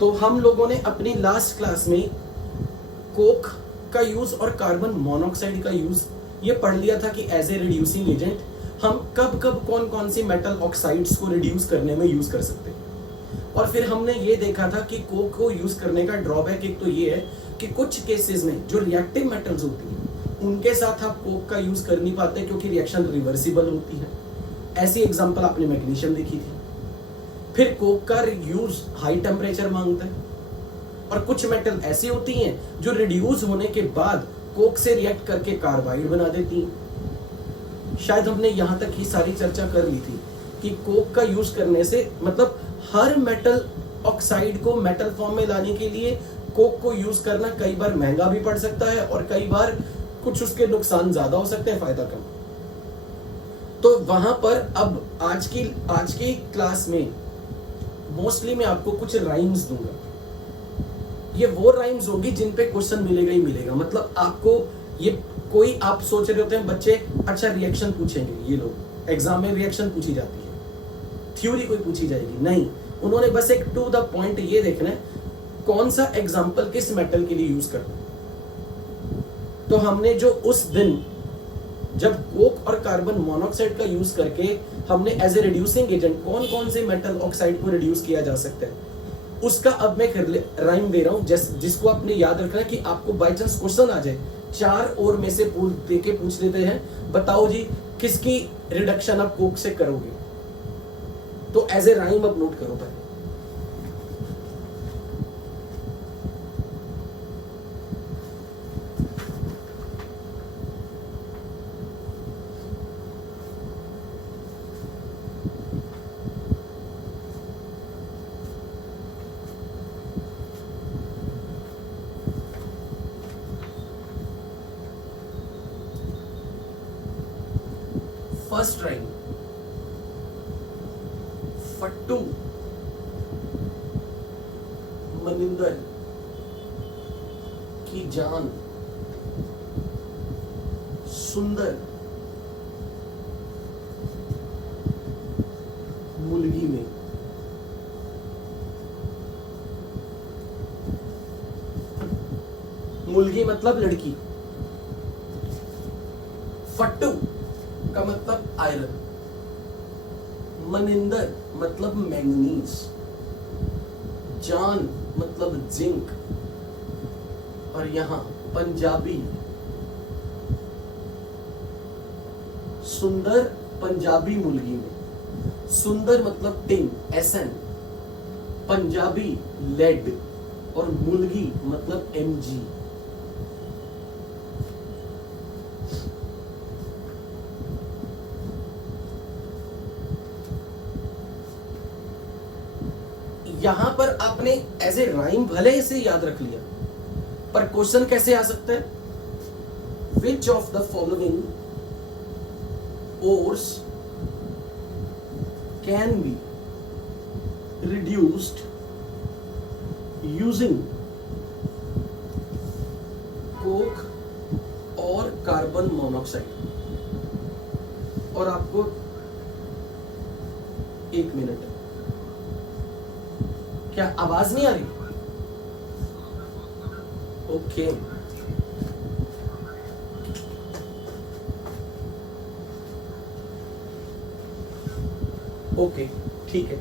तो हम लोगों ने अपनी लास्ट क्लास में कोक का यूज और कार्बन मोनोऑक्साइड का यूज ये पढ़ लिया था कि एज ए रिड्यूसिंग एजेंट हम कब कब कौन कौन सी मेटल ऑक्साइड्स को रिड्यूस करने में यूज कर सकते हैं। और फिर हमने ये देखा था कि कोक को यूज करने का ड्रॉबैक एक तो ये है कि कुछ केसेस में जो रिएक्टिव मेटल्स होती हैं उनके साथ आप कोक का यूज कर नहीं पाते क्योंकि रिएक्शन रिवर्सिबल होती है। ऐसी एग्जांपल आपने मैग्नीशियम देखी थी। फिर कोक का यूज हाई टेम्परेचर मांगता है और कुछ मेटल ऐसी होती हैं जो रिड्यूस होने के बाद कोक से रिएक्ट करके कार्बाइड बना देती हैं। शायद हमने यहां तक ही सारी चर्चा कर ली थी कि कोक का यूज करने से मतलब हर मेटल ऑक्साइड को मेटल फॉर्म में लाने के लिए कोक को यूज करना कई बार महंगा भी पड़ सकता है और कई बार कुछ उसके नुकसान ज्यादा हो सकते हैं, फायदा कम। तो वहां पर अब आज की क्लास में मोस्टली मैं आपको कुछ राइम्स दूंगा। ये वो राइम्स होगी जिन पे क्वेश्चन मिलेगा ही मिलेगा। मतलब आपको ये कोई आप सोच रहे होते हैं बच्चे अच्छा रिएक्शन पूछेंगे, ये लोग एग्जाम में रिएक्शन पूछी जाती है, थ्योरी कोई पूछी जाएगी नहीं। उन्होंने बस एक टू द पॉइंट ये देखना है कौन सा एग्जाम्पल किस मेटल के लिए यूज करना है। तो हमने जो उस दिन जब कोक और कार्बन मोनोऑक्साइड का यूज करके हमने एज ए रिड्यूसिंग एजेंट कौन कौन से मेटल ऑक्साइड को रिड्यूस किया जा सकता है उसका अब मैं राइम दे रहा हूं जिसको आपने याद रखना है कि आपको बाय चांस क्वेश्चन आ जाए 4 और में से पूछ लेते हैं बताओ जी किसकी रिडक्शन आप कोक से करोगे। तो एज ए राइम अब नोट करो पहले। फर्स्ट राइम, फट्टू मनिंदर की जान सुंदर मुलगी में। मुलगी मतलब लड़की, फट्टू का मतलब आयरन, मनिंदर मतलब मैंगनीज, जान मतलब जिंक और यहां पंजाबी सुंदर पंजाबी मुलगी में। सुंदर मतलब टिन एसएन, पंजाबी लेड और मुलगी मतलब एमजी। यहां पर आपने एज ए राइम भले इसे याद रख लिया पर क्वेश्चन कैसे आ सकता है which of the following ores can be reduced using Coke और कार्बन मोनोऑक्साइड। और आपको 1 मिनट, क्या आवाज नहीं आ रही? ओके ओके ठीक है।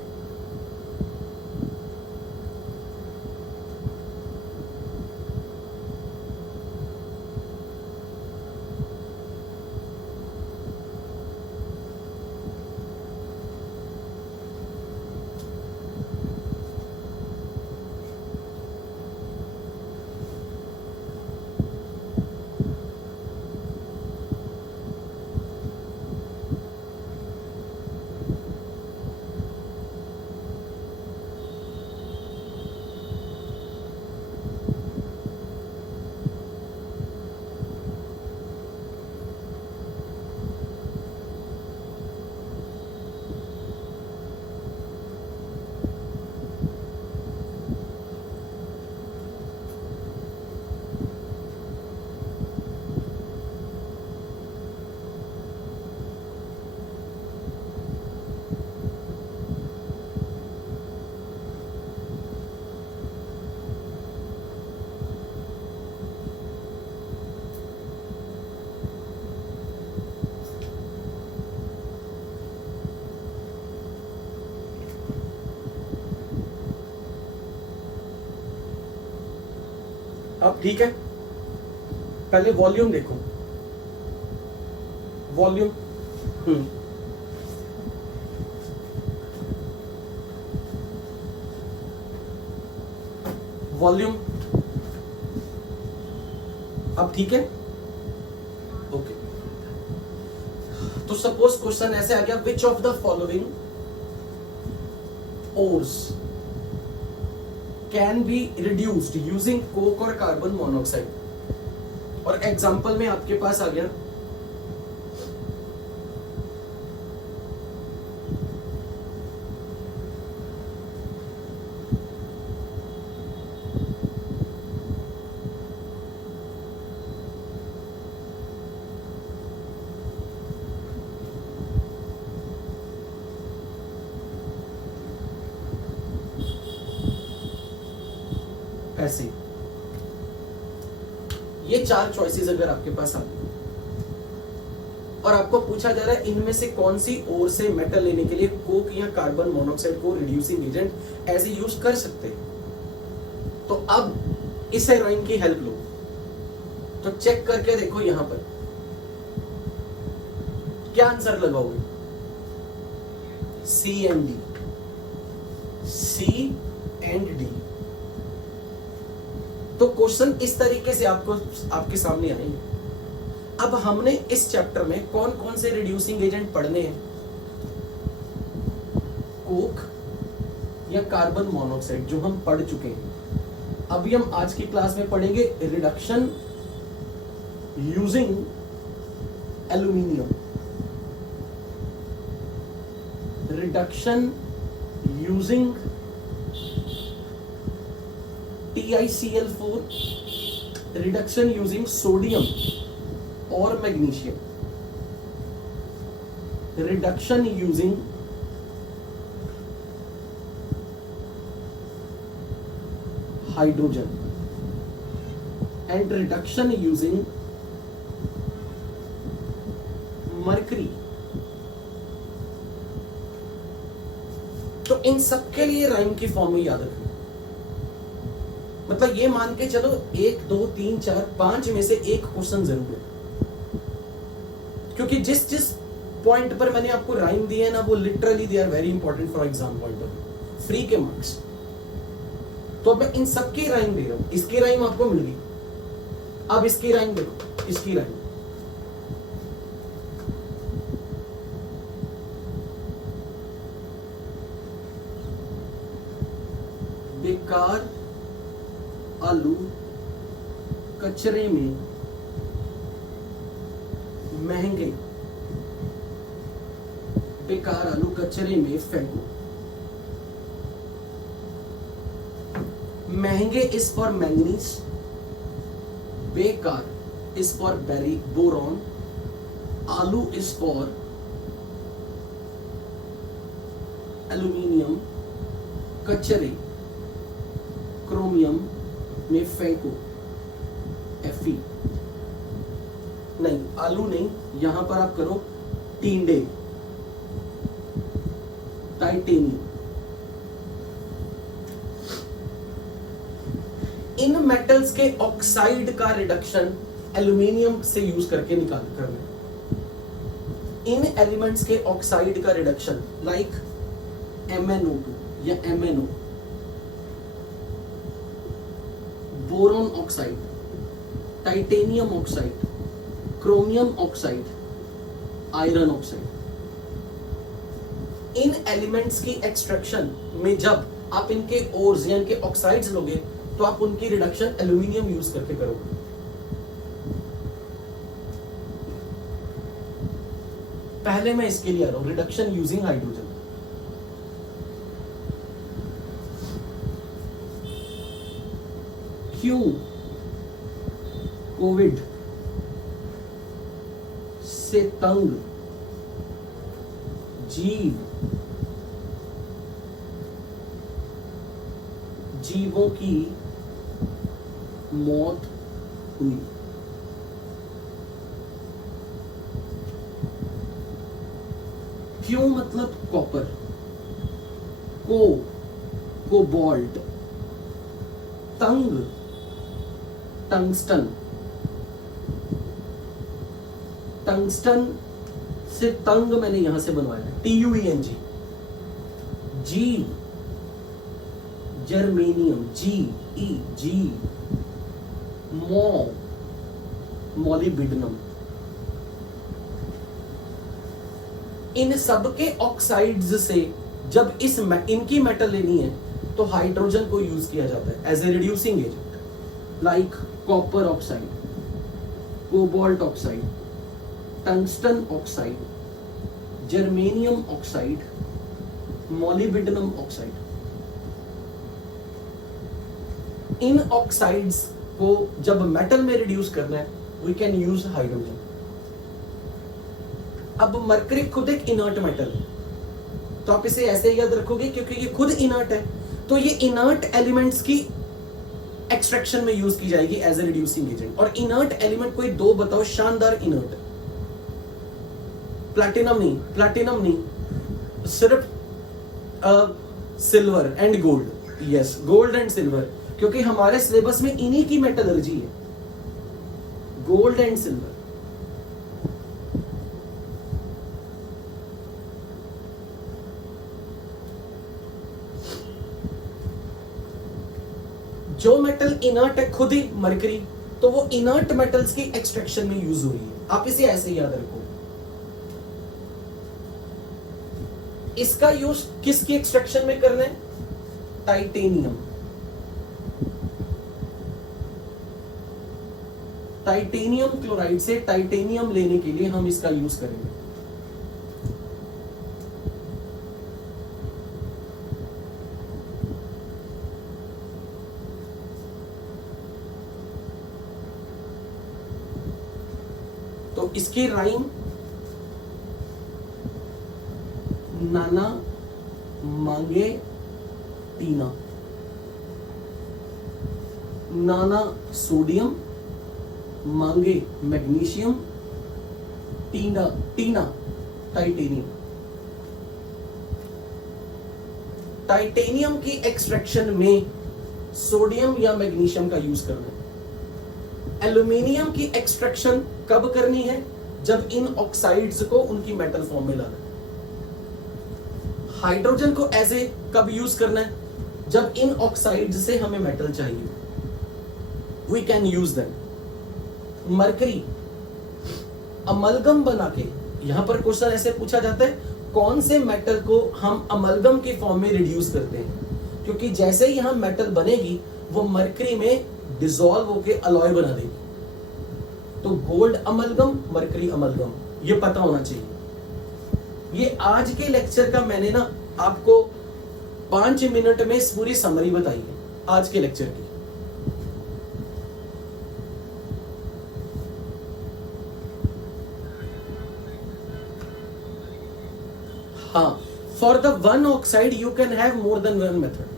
अब ठीक है, पहले वॉल्यूम देखो, वॉल्यूम वॉल्यूम, अब ठीक है, ओके। तो सपोज क्वेश्चन ऐसे आ गया, which of the following ores can be reduced using Coke और कार्बन मोनोऑक्साइड, और एग्जांपल में आपके पास आ गया ऐसे, ये 4 चॉइसेस अगर आपके पास आ गई और आपको पूछा जा रहा है इनमें से कौन सी ओर से मेटल लेने के लिए कोक या कार्बन मोनोऑक्साइड को reducing agent as a use कर सकते हैं, तो अब इस हेरोइन की हेल्प लो। तो चेक करके देखो यहां पर क्या आंसर लगाओगे, C and D, C and D. तो क्वेश्चन इस तरीके से आपको आपके सामने आएंगे। अब हमने इस चैप्टर में कौन कौन से रिड्यूसिंग एजेंट पढ़ने हैं, कोक या कार्बन मोनोऑक्साइड जो हम पढ़ चुके हैं। अभी हम आज की क्लास में पढ़ेंगे reduction using aluminium, reduction using TiCl4, reduction using sodium और magnesium, reduction using hydrogen and reduction using mercury. तो इन सबके लिए राइम की फॉर्म में याद रखना, मतलब ये मान के चलो 1 2 3 4 5 में से एक क्वेश्चन जरूर है, क्योंकि जिस जिस पॉइंट पर मैंने आपको राइम दिए है ना, वो literally they are very important for exam point of free के मार्क्स। तो अब मैं इन सबकी राइम दे रहा हूं, इसकी राइम आपको मिल गई, अब इसकी राइम देखो, इसकी राइम बेकार आलू कचरे में महंगे, बेकार आलू कचरे में फेंको। महंगे इज फॉर मैंगनीज, बेकार इज फॉर बेरी बोरॉन, आलू इज फॉर एल्यूमिनियम, कचरे क्रोमियम में फेंको, Fe। नहीं, आलू नहीं, यहां पर आप करो टींडे, टाइटेनियम। इन मेटल्स के ऑक्साइड का रिडक्शन एल्यूमिनियम से यूज करके निकाल करना। इन एलिमेंट्स के ऑक्साइड का रिडक्शन लाइक MnO2 या MnO, boron oxide, titanium oxide, chromium oxide, iron oxide. इन एलिमेंट्स की एक्सट्रैक्शन में जब आप इनके ओर्स या इनके ऑक्साइड्स लोगे तो आप उनकी रिडक्शन एल्यूमिनियम यूज करके करोगे। पहले मैं इसके लिए आ रहा हूं, रिडक्शन यूजिंग हाइड्रोजन। क्यों कोविड से तंग जीवों की मौत हुई? क्यों मतलब कॉपर, कोबाल्ट, तंग टंगस्टन, टंगस्टन से तंग मैंने यहां से बनवाया है, TUENG। जी जर्मेनियम, जी मॉलिब्डिनम। इन सब के ऑक्साइड्स से जब इनकी मेटल लेनी है तो हाइड्रोजन को यूज किया जाता है as a reducing agent, like copper oxide, cobalt oxide, tungsten oxide, germanium oxide, molybdenum oxide. इन ऑक्साइड्स को जब मेटल में रिड्यूस करना है वी कैन यूज हाइड्रोजन। अब मरकरी खुद एक इनर्ट मेटल है, तो आप इसे ऐसे याद रखोगे क्योंकि ये खुद इनर्ट है, तो ये इनर्ट एलिमेंट्स की एक्सट्रैक्शन में यूज की जाएगी एज ए रिड्यूसिंग एजेंट। और इनर्ट एलिमेंट कोई दो बताओ शानदार इनर्ट। प्लैटिनम नहीं, सिर्फ silver and gold. Yes, gold and silver, क्योंकि हमारे सिलेबस में इन्हीं की मेटलर्जी है, गोल्ड एंड सिल्वर। जो मेटल इनर्ट है खुद ही मरकरी, तो वो इनर्ट मेटल्स की एक्सट्रैक्शन में यूज हो रही है। आप इसे ऐसे याद रखो। इसका यूज किसकी एक्सट्रैक्शन में करना है? टाइटेनियम। टाइटेनियम क्लोराइड से टाइटेनियम लेने के लिए हम इसका यूज करेंगे। तो इसकी राइम नाना मांगे टीना। नाना सोडियम, मांगे मैग्नीशियम, टीना टाइटेनियम। टाइटेनियम की एक्सट्रैक्शन में सोडियम या मैग्नीशियम का यूज करना है। एल्यूमिनियम की एक्सट्रैक्शन कब करनी है? जब इन ऑक्साइड्स को उनकी मेटल फॉर्म में लाना है। हाइड्रोजन को एज ए कब यूज करना है? जब इन ऑक्साइड्स से हमें मेटल चाहिए, we can use them. Mercury amalgam बना के, यहां पर क्वेश्चन ऐसे पूछा जाता है कौन से मेटल को हम अमलगम के फॉर्म में रिड्यूस करते हैं, क्योंकि जैसे ही यहां मेटल बनेगी वो मरकरी में डिसॉल्व होके अलॉय बना देगी। तो गोल्ड अमलगम, मरकरी अमलगम, ये पता होना चाहिए। ये आज के लेक्चर का मैंने ना आपको 5 मिनट में इस पूरी समरी बताई है आज के लेक्चर की। हाँ, for the one oxide you can have more than one method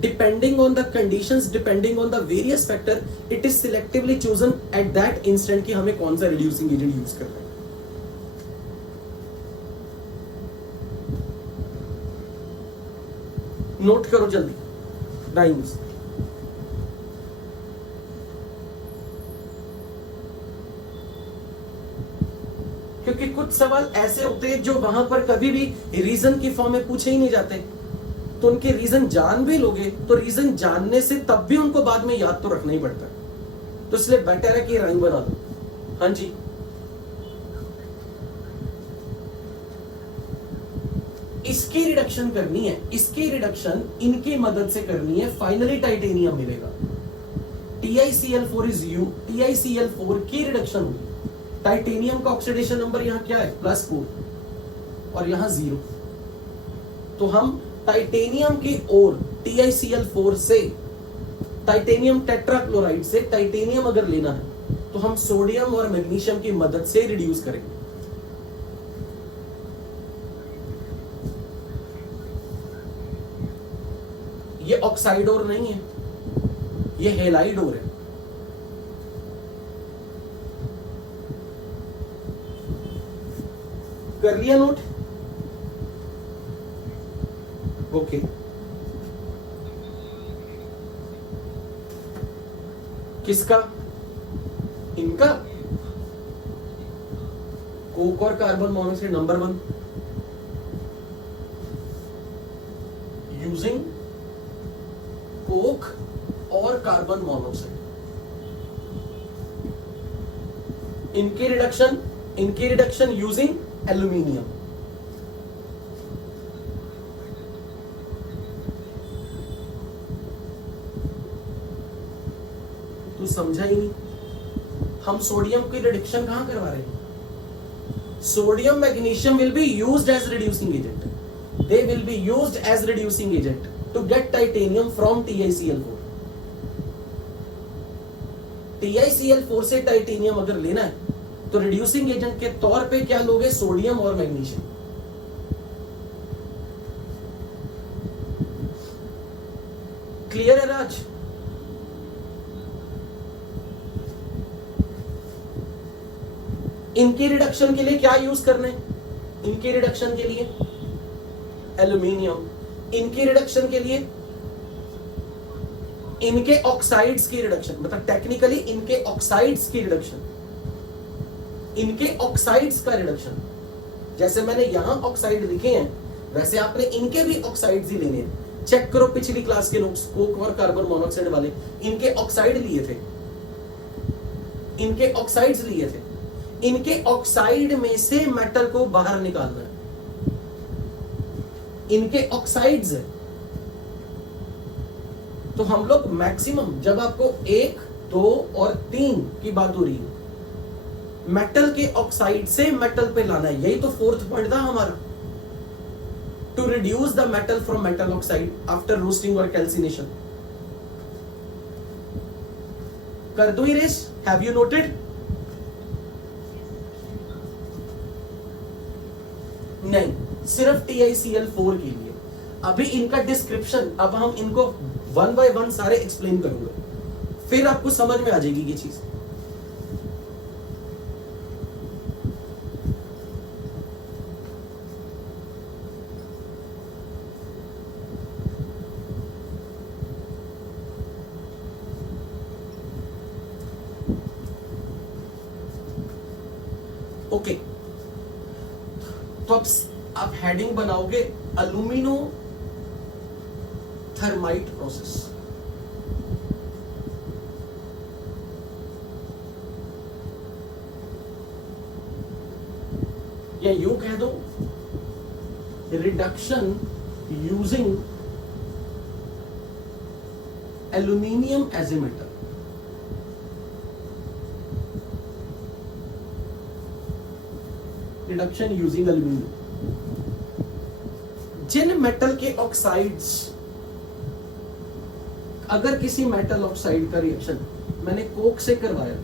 depending on the conditions, depending on the various factor, it is selectively chosen at that instant कि हमें कौन सा reducing agent यूज करना है। Note करो जल्दी rhymes. क्योंकि कुछ सवाल ऐसे होते हैं जो वहां पर कभी भी रीजन की फॉर्म में पूछे ही नहीं जाते, तो उनके रीजन जान भी लोगे तो रीजन जानने से तब भी उनको बाद में याद तो रखना ही पड़ता है, तो इसलिए बेटर है कि राइम बना दो। हाँ जी, इसकी रिडक्शन करनी है, इसकी रिडक्शन इनकी मदद से करनी है, फाइनली टाइटेनियम मिलेगा। TiCl4 इज U, TiCl4 की रिडक्शन होगी। टाइटेनियम का ऑक्सीडेशन नंबर यहां क्या है? +4 और यहां 0। तो हम टाइटेनियम की ओर TiCl4 से, टाइटेनियम टेट्राक्लोराइड से टाइटेनियम अगर लेना है तो हम सोडियम और मैग्नीशियम की मदद से रिड्यूस करेंगे। ये ऑक्साइड और नहीं है, ये हेलाइड और है। कर लिया नोट? ओके। किसका? इनका। कोक और carbon monoxide number 1 using Coke और कार्बन मोनोऑक्साइड, इनकी रिडक्शन यूजिंग एल्यूमिनियम। तू समझा ही नहीं, हम सोडियम की रिडक्शन कहां करवा रहे हैं? Sodium magnesium will be used as reducing agent, they will be used as reducing agent to get titanium from TiCl4। TiCl4 से टाइटेनियम अगर लेना है तो रिड्यूसिंग एजेंट के तौर पे क्या लोगे? सोडियम और मैग्नीशियम। क्लियर है राज? इनकी रिडक्शन के लिए क्या यूज करना है? इनकी रिडक्शन के लिए एल्यूमिनियम, इनकी रिडक्शन के लिए इनके ऑक्साइड्स की रिडक्शन, मतलब टेक्निकली इनके ऑक्साइड्स की रिडक्शन, इनके ऑक्साइड्स का रिडक्शन। जैसे मैंने यहां ऑक्साइड लिखे हैं वैसे आपने इनके भी ऑक्साइड्स ही लेने हैं। चेक करो पिछली क्लास के नोट्स, कोक और कार्बन मोनोऑक्साइड वाले, इनके ऑक्साइड लिए थे, इनके ऑक्साइड्स लिए थे। इनके ऑक्साइड में से मेटल को बाहर निकालना है, इनके ऑक्साइड्स है। तो हम लोग मैक्सिमम, जब आपको 1, 2 और 3 की बात हो रही है, मेटल के ऑक्साइड से मेटल पे लाना है। यही तो 4th पॉइंट था हमारा, to reduce the metal from metal oxide after roasting और कैल्सिनेशन। कर दो इरेज, हैव यू नोटेड? नहीं, सिर्फ TiCl4 के लिए। अभी इनका डिस्क्रिप्शन, अब हम इनको 1 by 1 सारे एक्सप्लेन करूंगा, फिर आपको समझ में आ जाएगी ये चीज। ओके, तो अब आप हेडिंग बनाओगे अल्यूमिनो थर्माइट प्रोसेस। या यूं कह दो reduction using aluminium as a metal. Reduction using aluminium. जिन मेटल के ऑक्साइड्स, अगर किसी मेटल ऑक्साइड का रिएक्शन मैंने कोक से करवाया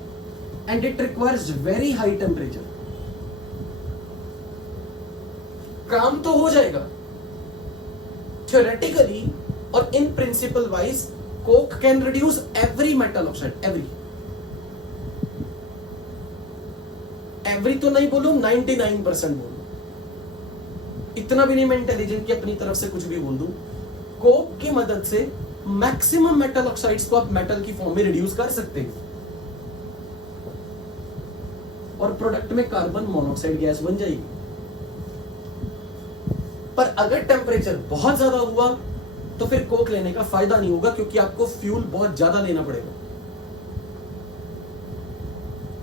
and it requires very high temperature, काम तो हो जाएगा थ्योरेटिकली और in principle wise. Coke can reduce every metal oxide, every तो नहीं बोलूं, 99% बोलूं। इतना भी नहीं मैं इंटेलिजेंट कि अपनी तरफ से कुछ भी बोल दूं। कोक की मदद से मैक्सिमम मेटल ऑक्साइड्स को आप मेटल की फॉर्म में रिड्यूस कर सकते हैं और प्रोडक्ट में कार्बन मोनोऑक्साइड गैस बन जाएगी। पर अगर टेम्परेचर बहुत ज्यादा हुआ तो फिर कोक लेने का फायदा नहीं होगा, क्योंकि आपको फ्यूल बहुत ज्यादा लेना पड़ेगा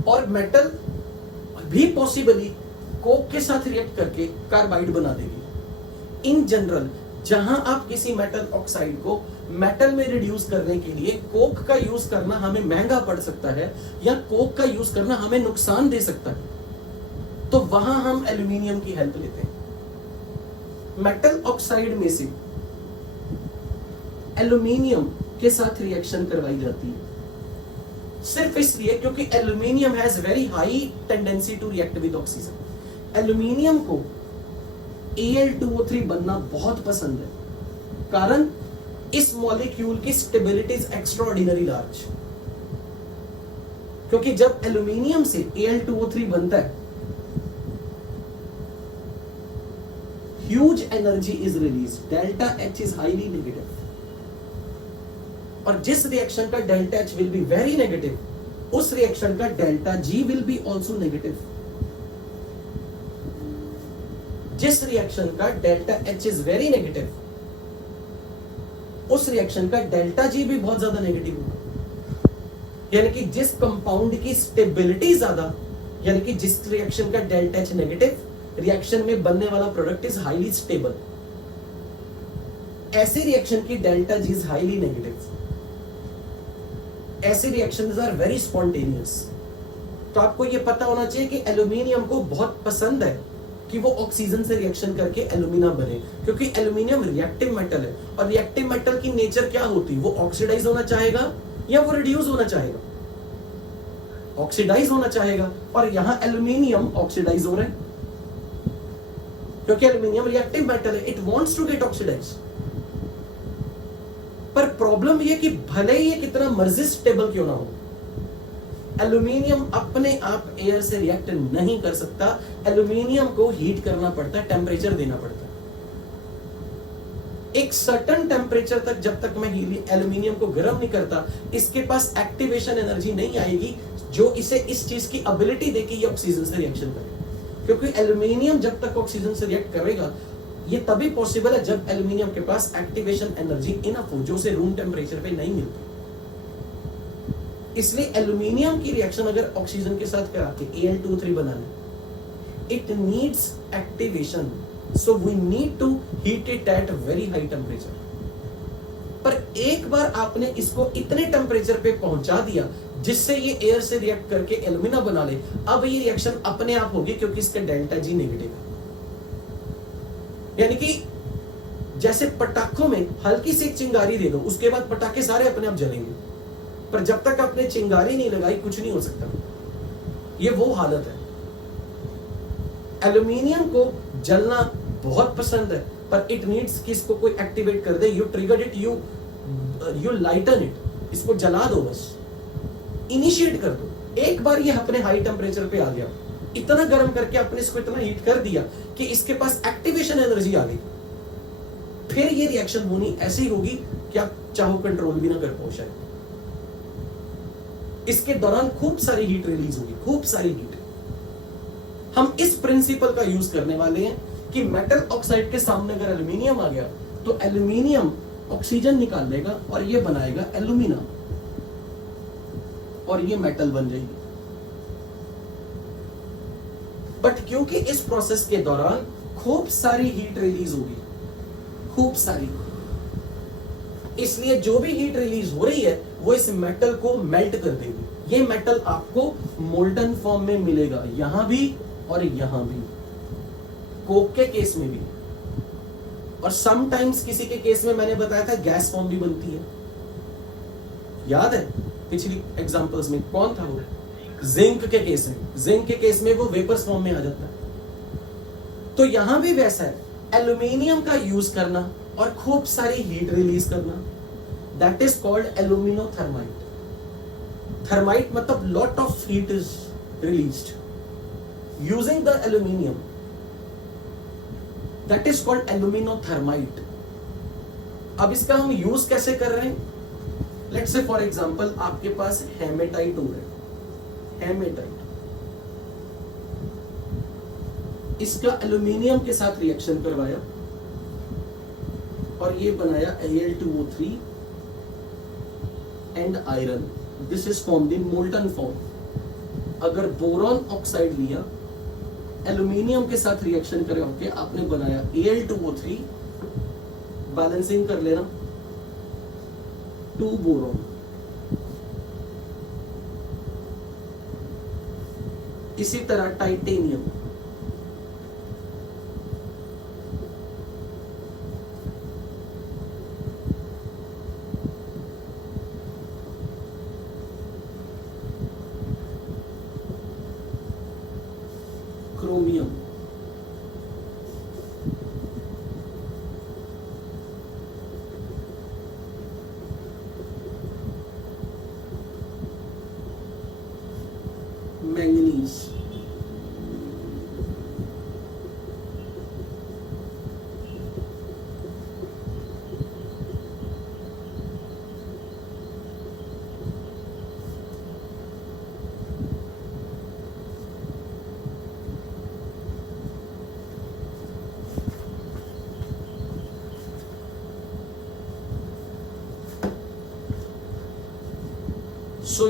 और मेटल भी पॉसिबली कोक के साथ रिएक्ट करके कार्बाइड बना देगी। इन जनरल जहां आप किसी मेटल ऑक्साइड को मेटल में रिड्यूस करने के लिए कोक का यूज करना हमें महंगा पड़ सकता है या कोक का यूज करना हमें नुकसान दे सकता है, तो वहां हम एल्यूमिनियम की हेल्प लेते हैं। मेटल ऑक्साइड में से एल्यूमिनियम के साथ रिएक्शन करवाई जाती है सिर्फ इसलिए क्योंकि aluminium has very high tendency to react with oxygen. Aluminium को Al2O3 बनना बहुत पसंद है, कारण इस मॉलिक्यूल की स्टेबिलिटी इज एक्स्ट्राऑर्डिनरी लार्ज। क्योंकि जब एल्यूमिनियम से Al2O3 बनता है, huge energy is release, delta H is highly negative. और जिस रिएक्शन का delta H will be very negative, उस रिएक्शन का delta ji will be also negative. जिस रिएक्शन का delta H is very negative, उस रिएक्शन का डेल्टा जी भी बहुत ज्यादा नेगेटिव होगा। यानी कि जिस कंपाउंड की स्टेबिलिटी ज्यादा, यानी कि जिस रिएक्शन का डेल्टा एच नेगेटिव, रिएक्शन में बनने वाला प्रोडक्ट इज हाईली स्टेबल, ऐसे रिएक्शन की delta G is highly negative. ऐसे रिएक्शंस आर वेरी स्पॉन्टेनियस। तो आपको यह पता होना चाहिए कि एल्यूमिनियम को बहुत पसंद है कि वो ऑक्सीजन से रिएक्शन करके एल्यूमिना बने, क्योंकि एल्यूमिनियम रिएक्टिव मेटल है, और रिएक्टिव मेटल की नेचर क्या होती है? वो ऑक्सीडाइज होना चाहेगा या वो रिड्यूस होना चाहेगा? ऑक्सीडाइज होना चाहेगा, और यहां एल्यूमिनियम ऑक्सीडाइज हो रहा है, क्योंकि एल्यूमिनियम रिएक्टिव मेटल है, it wants to get oxidise. पर प्रॉब्लम ये कि भले ही ये कितना मर्जी स्टेबल क्यों ना हो, एल्यूमिनियम अपने आप एयर से रिएक्ट नहीं कर सकता। एल्यूमिनियम को हीट करना पड़ता है, टेम्परेचर देना पड़ता है। एक सर्टेन टेम्परेचर तक जब तक मैं एल्यूमिनियम को गर्म नहीं करता, इसके पास एक्टिवेशन एनर्जी नहीं आएगी जो इसे इस चीज की एबिलिटी दे कि ये ऑक्सीजन से रिएक्शन करे। क्योंकि एल्यूमिनियम जब तक ऑक्सीजन से रिएक्ट करेगा, ये तभी पॉसिबल है जब एल्यूमिनियम के पास एक्टिवेशन एनर्जी इनफ हो, जो उसे रूम टेम्परेचर पे नहीं मिलती। इसलिए एल्यूमिनियम की रिएक्शन अगर ऑक्सीजन के साथ करा के Al2O3 बनाने, it needs activation, so we need to heat it at very high temperature. पर एक बार आपने इसको इतने टेम्परेचर पे पहुंचा दिया जिससे ये एयर से रिएक्ट करके एल्यूमिना बना ले, अब ये रिएक्शन अपने आप होगी, क्योंकि इसका डेल्टा जी नेगेटिव है। यानी कि जैसे पटाखों में हल्की सी चिंगारी दे दो, उसके बाद पटाखे सारे अपने आप जलेंगे, पर जब तक आपने चिंगारी नहीं लगाई कुछ नहीं हो सकता। ये वो हालत है। एल्यूमिनियम को जलना बहुत पसंद है, पर इट नीड्स कि इसको कोई एक्टिवेट कर दे। You triggered it, you lighten it, इसको जला दो, बस इनिशिएट कर दो। एक बार ये अपने हाई टेम्परेचर पे आ गया, इतना गर्म करके आपने इसको इतना हीट कर दिया कि इसके पास एक्टिवेशन एनर्जी आ गई, फिर ये रिएक्शन होनी ऐसी होगी कि आप चाहो कंट्रोल भी ना कर पाओ शायद। इसके दौरान खूब सारी हीट रिलीज होगी, खूब सारी हीट। हम इस प्रिंसिपल का यूज करने वाले हैं कि मेटल ऑक्साइड के सामने अगर एल्यूमिनियम आ गया तो एल्यूमिनियम ऑक्सीजन निकाल लेगा और ये बनाएगा एल्यूमिना, और ये मेटल बन जाएगी। बट क्योंकि इस प्रोसेस के दौरान खूब सारी हीट रिलीज होगी, खूब सारी, इसलिए जो भी हीट रिलीज हो रही है वो इस मेटल को मेल्ट कर देगी। ये मेटल आपको मोल्टन फॉर्म में मिलेगा, यहां भी और यहां भी, कोक के केस में भी, और समटाइम्स किसी के केस में मैंने बताया था गैस फॉर्म भी बनती है। याद है पिछली एग्जांपल्स में कौन था वो? जिंक के केस में, जिंक के केस में वो वेपर्स फॉर्म में आ जाता है। तो यहां भी वैसा है, एल्यूमिनियम का यूज करना और खूब सारी हीट रिलीज करना, that is called aluminothermite. Thermite मतलब lot of heat is released using the aluminium, that is called aluminothermite. अब इसका हम यूज कैसे कर रहे हैं? लेट्स से फॉर एग्जांपल आपके पास हेमेटाइट हो रहा है, हेमेटाइट, इसका एल्यूमिनियम के साथ रिएक्शन करवाया और ये बनाया Al2O3 and iron, this is formed in molten form. अगर बोरॉन ऑक्साइड लिया, एल्यूमिनियम के साथ रिएक्शन करे होके आपने बनाया Al2O3, बैलेंसिंग कर लेना, 2 बोरॉन, इसी तरह titanium, chromium, manganese, So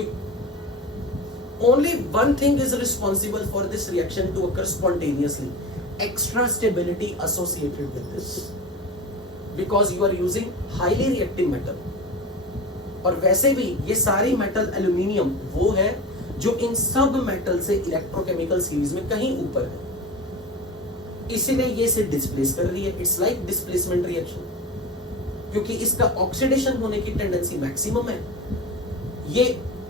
only one thing is responsible for this reaction to occur spontaneously: extra stability associated with this, because you are using highly reactive metal. और वैसे भी ये सारी मेटल एल्यूमिनियम वो है जो इन सब मेटल से इलेक्ट्रोकेमिकल सीरीज में कहीं ऊपर है, इसीलिए ये इसे डिस्प्लेस कर रही है. इट्स लाइक डिस्प्लेसमेंट रिएक्शन, क्योंकि इसका ऑक्सीडेशन होने की टेंडेंसी मैक्सिमम है. ये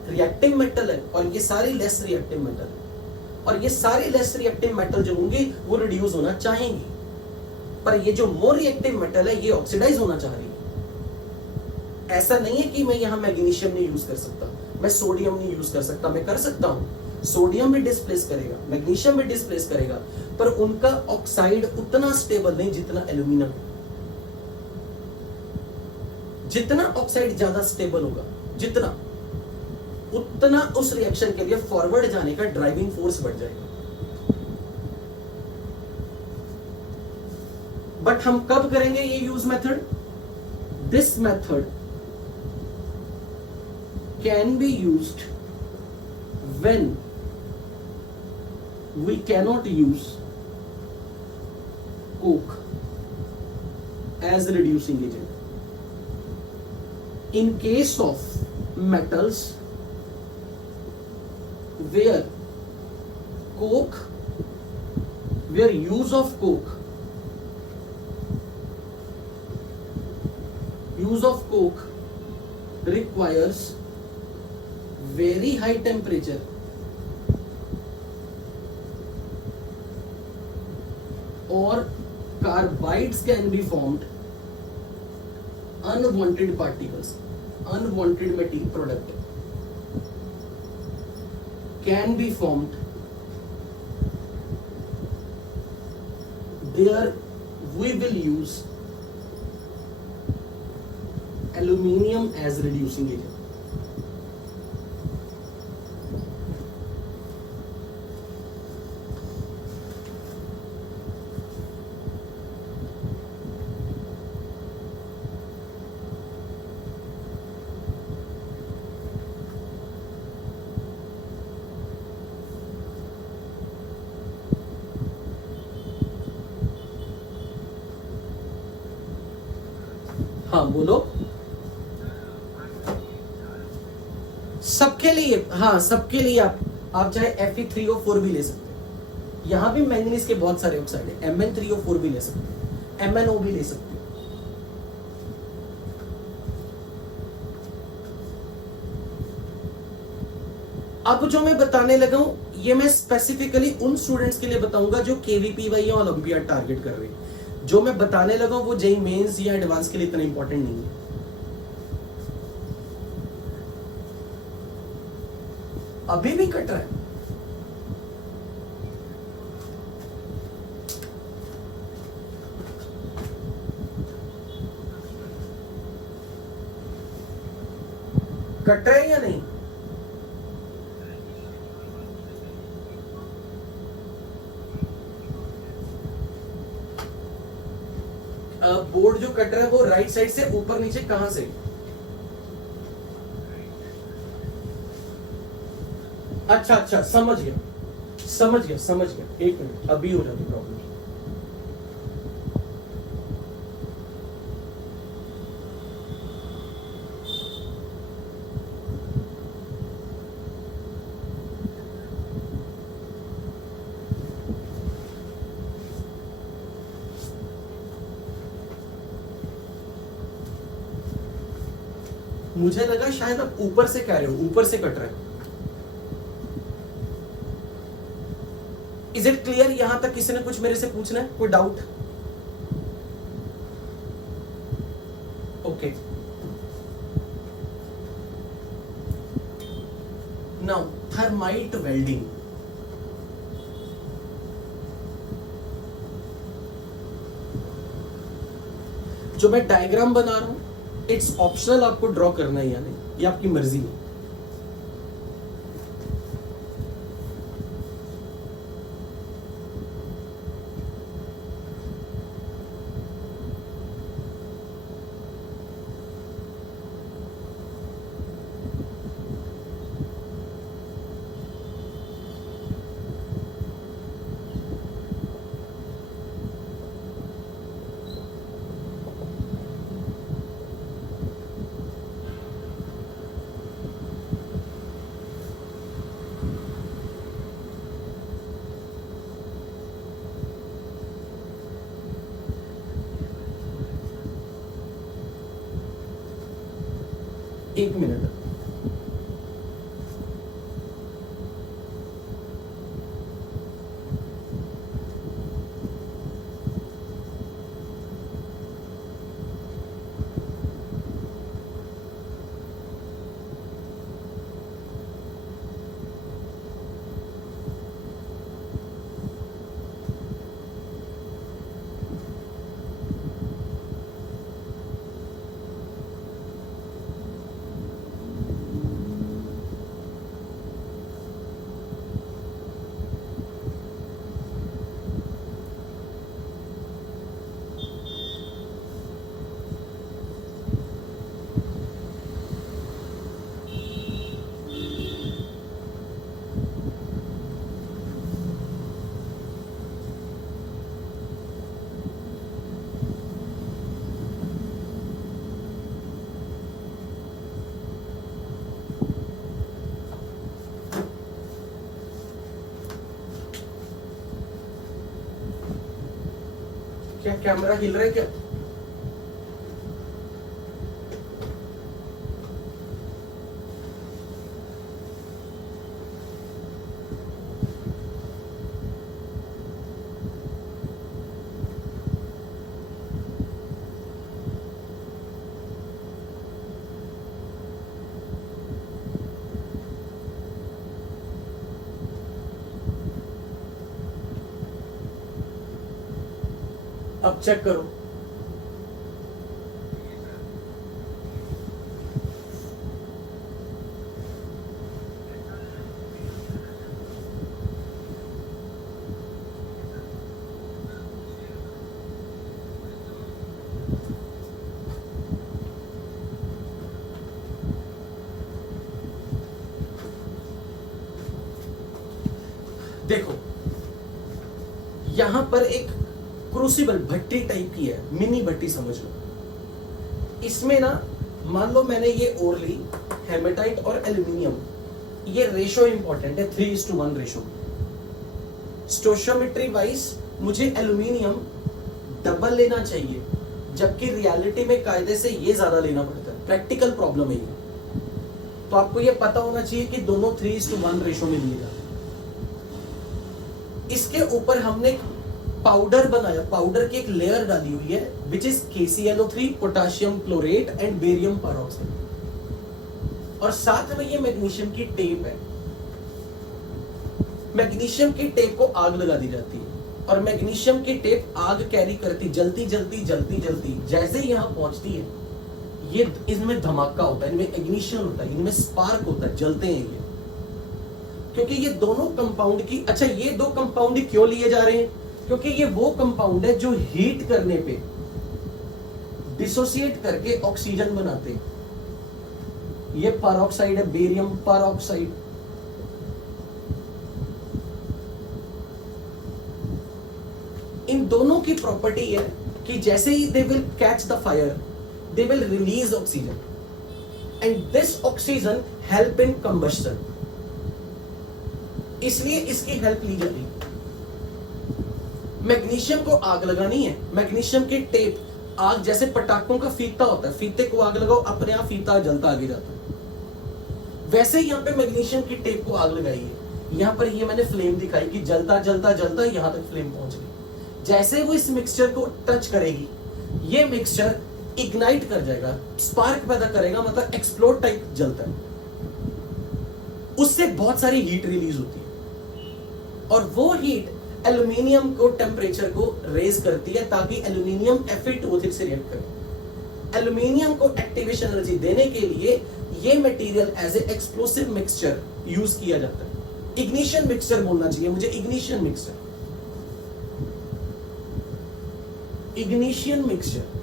रिएक्टिव मेटल है और ये सारे लेस रिएक्टिव मेटल है, और ये सारे लेस रिएक्टिव मेटल जो होंगे वो रिड्यूस होना चाहेंगे, पर ये जो मोर रिएक्टिव मेटल है ये ऑक्सीडाइज होना चाह रही है. ऐसा नहीं है कि मैं यहाँ मैग्नीशियम नहीं यूज कर सकता, मैं सोडियम नहीं यूज कर सकता, मैं कर सकता हूं. सोडियम भी डिस्प्लेस करेगा, मैग्नीशियम भी डिस्प्लेस करेगा, पर उनका ऑक्साइड उतना स्टेबल नहीं जितना एल्यूमिनियम. जितना ऑक्साइड ज्यादा स्टेबल होगा, जितना उतना उस रिएक्शन के लिए फॉरवर्ड जाने का ड्राइविंग फोर्स बढ़ जाएगा. बट हम कब करेंगे ये use method? This method can be used when we cannot use coke as a reducing agent. In case of metals where use of coke requires very high temperature or carbides can be formed, unwanted particles, unwanted material product can be formed. There we will use aluminium as reducing agent. हाँ बोलो. सबके लिए, हाँ सबके लिए आप चाहे Fe3O4 भी ले सकते हैं. यहां भी मैंगनीज के बहुत सारे ऑक्साइड है. Mn3O4 भी ले सकते हैं, MnO भी ले सकते हैं. अब जो मैं बताने लगा हूं ये मैं स्पेसिफिकली उन स्टूडेंट्स के लिए बताऊंगा जो KVPY या ओलंपियाड टारगेट कर रहे हैं. जो मैं बताने लगा वो जेई मेंस या एडवांस के लिए इतना इंपॉर्टेंट नहीं है. अभी भी कट रहा है. कट रहा है या नहीं? बोर्ड जो कट रहा है वो राइट साइड से ऊपर नीचे कहां से? अच्छा समझ गया. एक मिनट, अभी हो जाती प्रॉब्लम. मुझे लगा शायद आप ऊपर से कह रहे हो, ऊपर से कट रहा है. Is it clear? यहां तक किसी ने कुछ मेरे से पूछना है? कोई doubt? Okay. Now thermite welding. जो मैं डायग्राम बना रहा हूं इट्स ऑप्शनल, आपको ड्रॉ करना है या नहीं, ये आपकी मर्जी है. 1 मिनट। क्या कैमरा हिल रहा है क्या? अब चेक करो। देखो यहां पर एक क्रूसिबल भट्टी टाइप की है, मिनी भट्टी समझ लो। इसमें ना मान लो मैंने ये ओर ली, हेमेटाइट और एल्यूमिनियम, ये रेशो इंपॉर्टेंट है 3:1 रेशो। स्टोशियोमेट्री वाइज मुझे एल्यूमिनियम डबल लेना चाहिए, जबकि रियलिटी में कायदे से ये ज्यादा लेना पड़ता है। प्रैक्टिकल प्रॉब्लम है ये, तो आपको ये पता होना चाहिए कि दोनों 3:1 रेशो में लिए जाते हैं। इसके ऊपर हमने पाउडर बनाया, पाउडर की एक लेयर डाली हुई है which is KClO3, potassium chlorate and barium peroxide, और साथ में ये मैग्नीशियम की टेप है। मैग्नीशियम की टेप को आग लगा दी जाती है, और मैग्नीशियम की टेप आग कैरी करती, जलती जलती जलती जलती जैसे ही यहां पहुंचती है, ये इनमें धमाका होता है, इनमें इग्निशन होता है, इनमें स्पार्क होता है, जलते हैं ये। क्योंकि ये दोनों कंपाउंड की, अच्छा ये दो कंपाउंड क्यों लिए जा रहे हैं? क्योंकि ये वो कंपाउंड है जो हीट करने पे डिसोसिएट करके ऑक्सीजन बनाते हैं। ये पेरोक्साइड है, बेरियम पेरोक्साइड। इन दोनों की प्रॉपर्टी है कि जैसे ही they will catch the fire, they will release oxygen, and this oxygen help in combustion, इसलिए इसकी हेल्प ली जा रही है। मैग्नीशियम को आग लगानी है, मैग्नीशियम की टेप, आग जैसे पटाखों का फीता होता है, फीते को आग लगाओ अपने आप फीता जलता आगे जाता है, वैसे यहाँ पे मैग्नीशियम की टेप को आग लगाई है। यहाँ पर ये मैंने फ्लेम दिखाई कि जलता जलता जलता यहां तक फ्लेम पहुंच गई। जैसे वो इस मिक्सचर को टच करेगी, ये मिक्सचर इग्नाइट कर जाएगा, स्पार्क पैदा करेगा, मतलब एक्सप्लोड टाइप जलता है, उससे बहुत सारी हीट रिलीज होती है, और वो हीट एल्यूमिनियम को टेम्परेचर को रेज करती है ताकि एल्यूमिनियम Fe2O3 से रिएक्ट करे। एल्यूमिनियम को एक्टिवेशन एनर्जी देने के लिए ये material as a explosive mixture use किया जाता है। इग्निशन मिक्सचर बोलना चाहिए मुझे, ignition mixture, ignition mixture.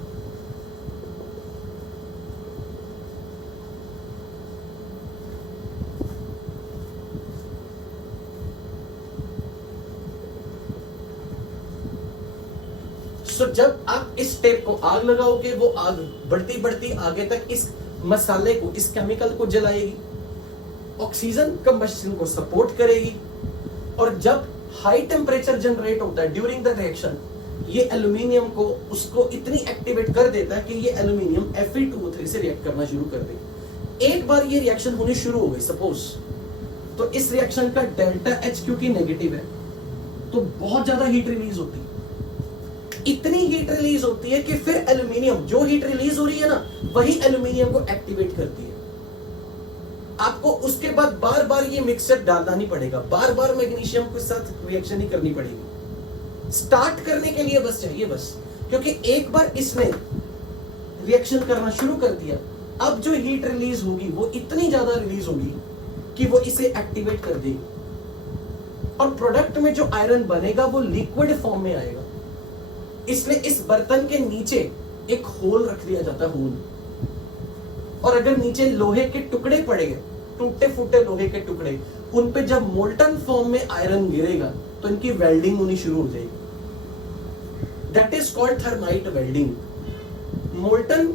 So, जब आप इस टेप को आग लगाओगे, वो आग बढ़ती बढ़ती आगे तक इस मसाले को, इस केमिकल को जलाएगी, ऑक्सीजन कंबस्शन को सपोर्ट करेगी, और जब हाई टेम्परेचर जनरेट होता है ड्यूरिंग द रिएक्शन, ये एल्यूमिनियम को उसको इतनी एक्टिवेट कर देता है कि ये एल्यूमिनियम Fe2O3 से रिएक्ट करना शुरू कर देगी। एक बार ये रिएक्शन होनी शुरू हो गई सपोज, तो इस रिएक्शन का डेल्टा एच क्योंकि नेगेटिव है तो बहुत ज्यादा हीट रिलीज होती है। इतनी हीट रिलीज होती है कि फिर एल्यूमिनियम, जो हीट रिलीज हो रही है ना, वही एल्यूमिनियम को एक्टिवेट करती है। आपको उसके बाद बार बार ये मिक्सचर डालना नहीं पड़ेगा, बार बार मैग्नीशियम के साथ रिएक्शन नहीं करनी पड़ेगी। स्टार्ट करने के लिए बस चाहिए बस, क्योंकि एक बार इसने रिएक्शन करना शुरू कर दिया, अब जो हीट रिलीज होगी वो इतनी ज्यादा रिलीज होगी कि वो इसे एक्टिवेट कर देगी और प्रोडक्ट में जो आयरन बनेगा वो लिक्विड फॉर्म में आएगा। इसलिए इस बर्तन के नीचे एक होल रख दिया जाता है, होल। और अगर नीचे लोहे के टुकड़े पड़ेंगे, टूटे फूटे लोहे के टुकड़े, उन पे जब मोल्टन फॉर्म में आयरन गिरेगा तो इनकी वेल्डिंग होनी शुरू हो जाएगी। That is called thermite welding. Molten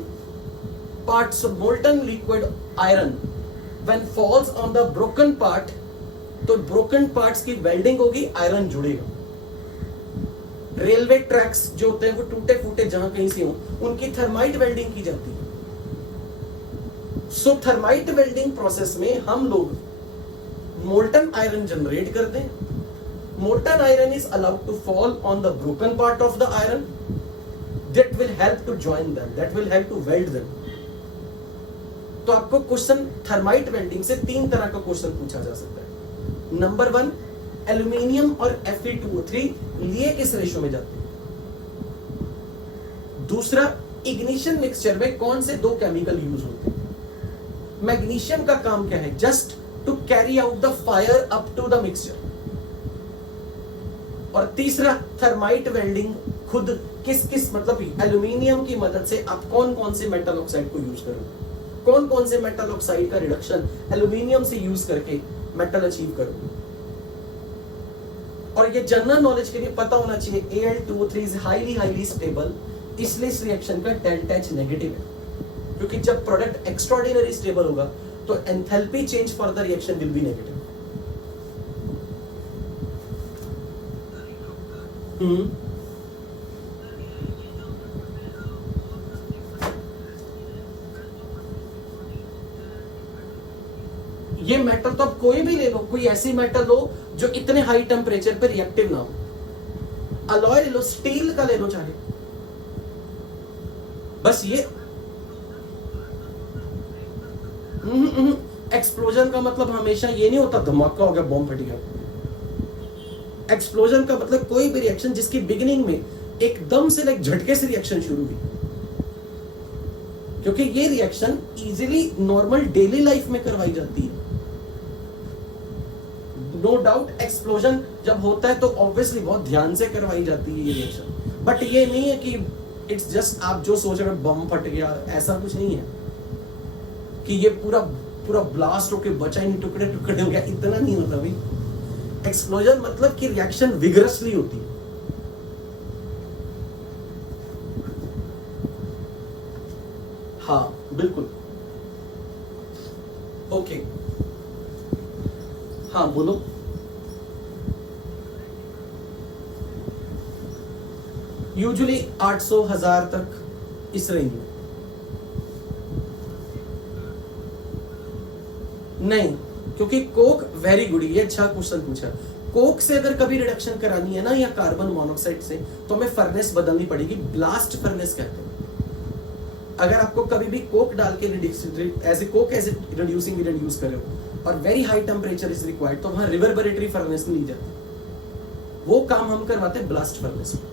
parts of molten liquid iron when falls on the broken part, तो ब्रोकन पार्ट्स की वेल्डिंग होगी, आयरन जुड़ेगा। रेलवे ट्रैक्स जो होते हैं वो टूटे फूटे जहां कहीं से हो, उनकी थर्माइट वेल्डिंग की जाती है। सो थर्माइट वेल्डिंग प्रोसेस में हम लोग मोल्टन आयरन जनरेट करते हैं। Molten iron is allowed to fall on the broken part of the iron, that will help to join them, that will help to weld them. तो आपको question thermite welding से 3 तरह का question पूछा जा सकता है। नंबर 1, एल्यूमिनियम और Fe2O3 लिए किस रेशो में जाते हैं। दूसरा, इग्निशन मिक्सचर में कौन से 2 केमिकल यूज होते हैं। मैग्नीशियम का काम क्या है, just to carry out the fire up to the mixture. और तीसरा, थर्माइट वेल्डिंग खुद किस किस मतलब एल्यूमिनियम की मदद से आप कौन कौन से मेटल ऑक्साइड को यूज करोगे, कौन कौन से मेटल ऑक्साइड का रिडक्शन एल्यूमिनियम से यूज करके मेटल अचीव करोगे। और ये जनरल नॉलेज के लिए पता होना चाहिए, Al2O3 इज हाईली स्टेबल, इसलिए इस रिएक्शन का डेल्टा H नेगेटिव है, क्योंकि जब प्रोडक्ट एक्स्ट्राऑर्डिनरी स्टेबल होगा तो enthalpy change for the reaction will be negative. ये मेटल तो आप कोई भी ले लो, कोई ऐसी मेटल लो जो इतने हाई टेम्परेचर पे रिएक्टिव ना हो। अलॉय ले लो, स्टील का ले लो चाहे, बस ये एक्सप्लोजन का मतलब हमेशा ये नहीं होता धमाका हो गया, बॉम्ब फट गया। एक्सप्लोजन का मतलब कोई भी रिएक्शन जिसकी बिगिनिंग में एकदम से लाइक झटके से रिएक्शन शुरू हुई, क्योंकि ये reaction easily normal daily life में करवाई जाती है। नो डाउट एक्सप्लोजन जब होता है तो ऑब्वियसली बहुत ध्यान से करवाई जाती है ये रिएक्शन, बट ये नहीं है कि इट्स जस्ट आप जो सोच रहे हो बम फट गया, ऐसा कुछ नहीं है कि ये पूरा पूरा ब्लास्ट होके बचा ही नहीं, टुकड़े टुकड़े हो गया, इतना नहीं होता भाई। एक्सप्लोजन मतलब कि रिएक्शन विगरसली होती है। हाँ बिल्कुल, ओके, हाँ बोलो। यूजुअली 800,000 तक इस रेंज में। नहीं, क्योंकि कोक वेरी गुड, ये अच्छा क्वेश्चन पूछा। कोक से अगर कभी रिडक्शन करानी है ना, या कार्बन मोनोऑक्साइड से, तो हमें फर्नेस बदलनी पड़ेगी, ब्लास्ट फर्नेस कहते हैं। अगर आपको कभी भी कोक डाल के coke as reducing agent use करे और very high temperature is required, तो वहां रिवर्बरेटरी फर्नेस नहीं जाती, वो काम हम करवाते हैं ब्लास्ट फर्नेस में।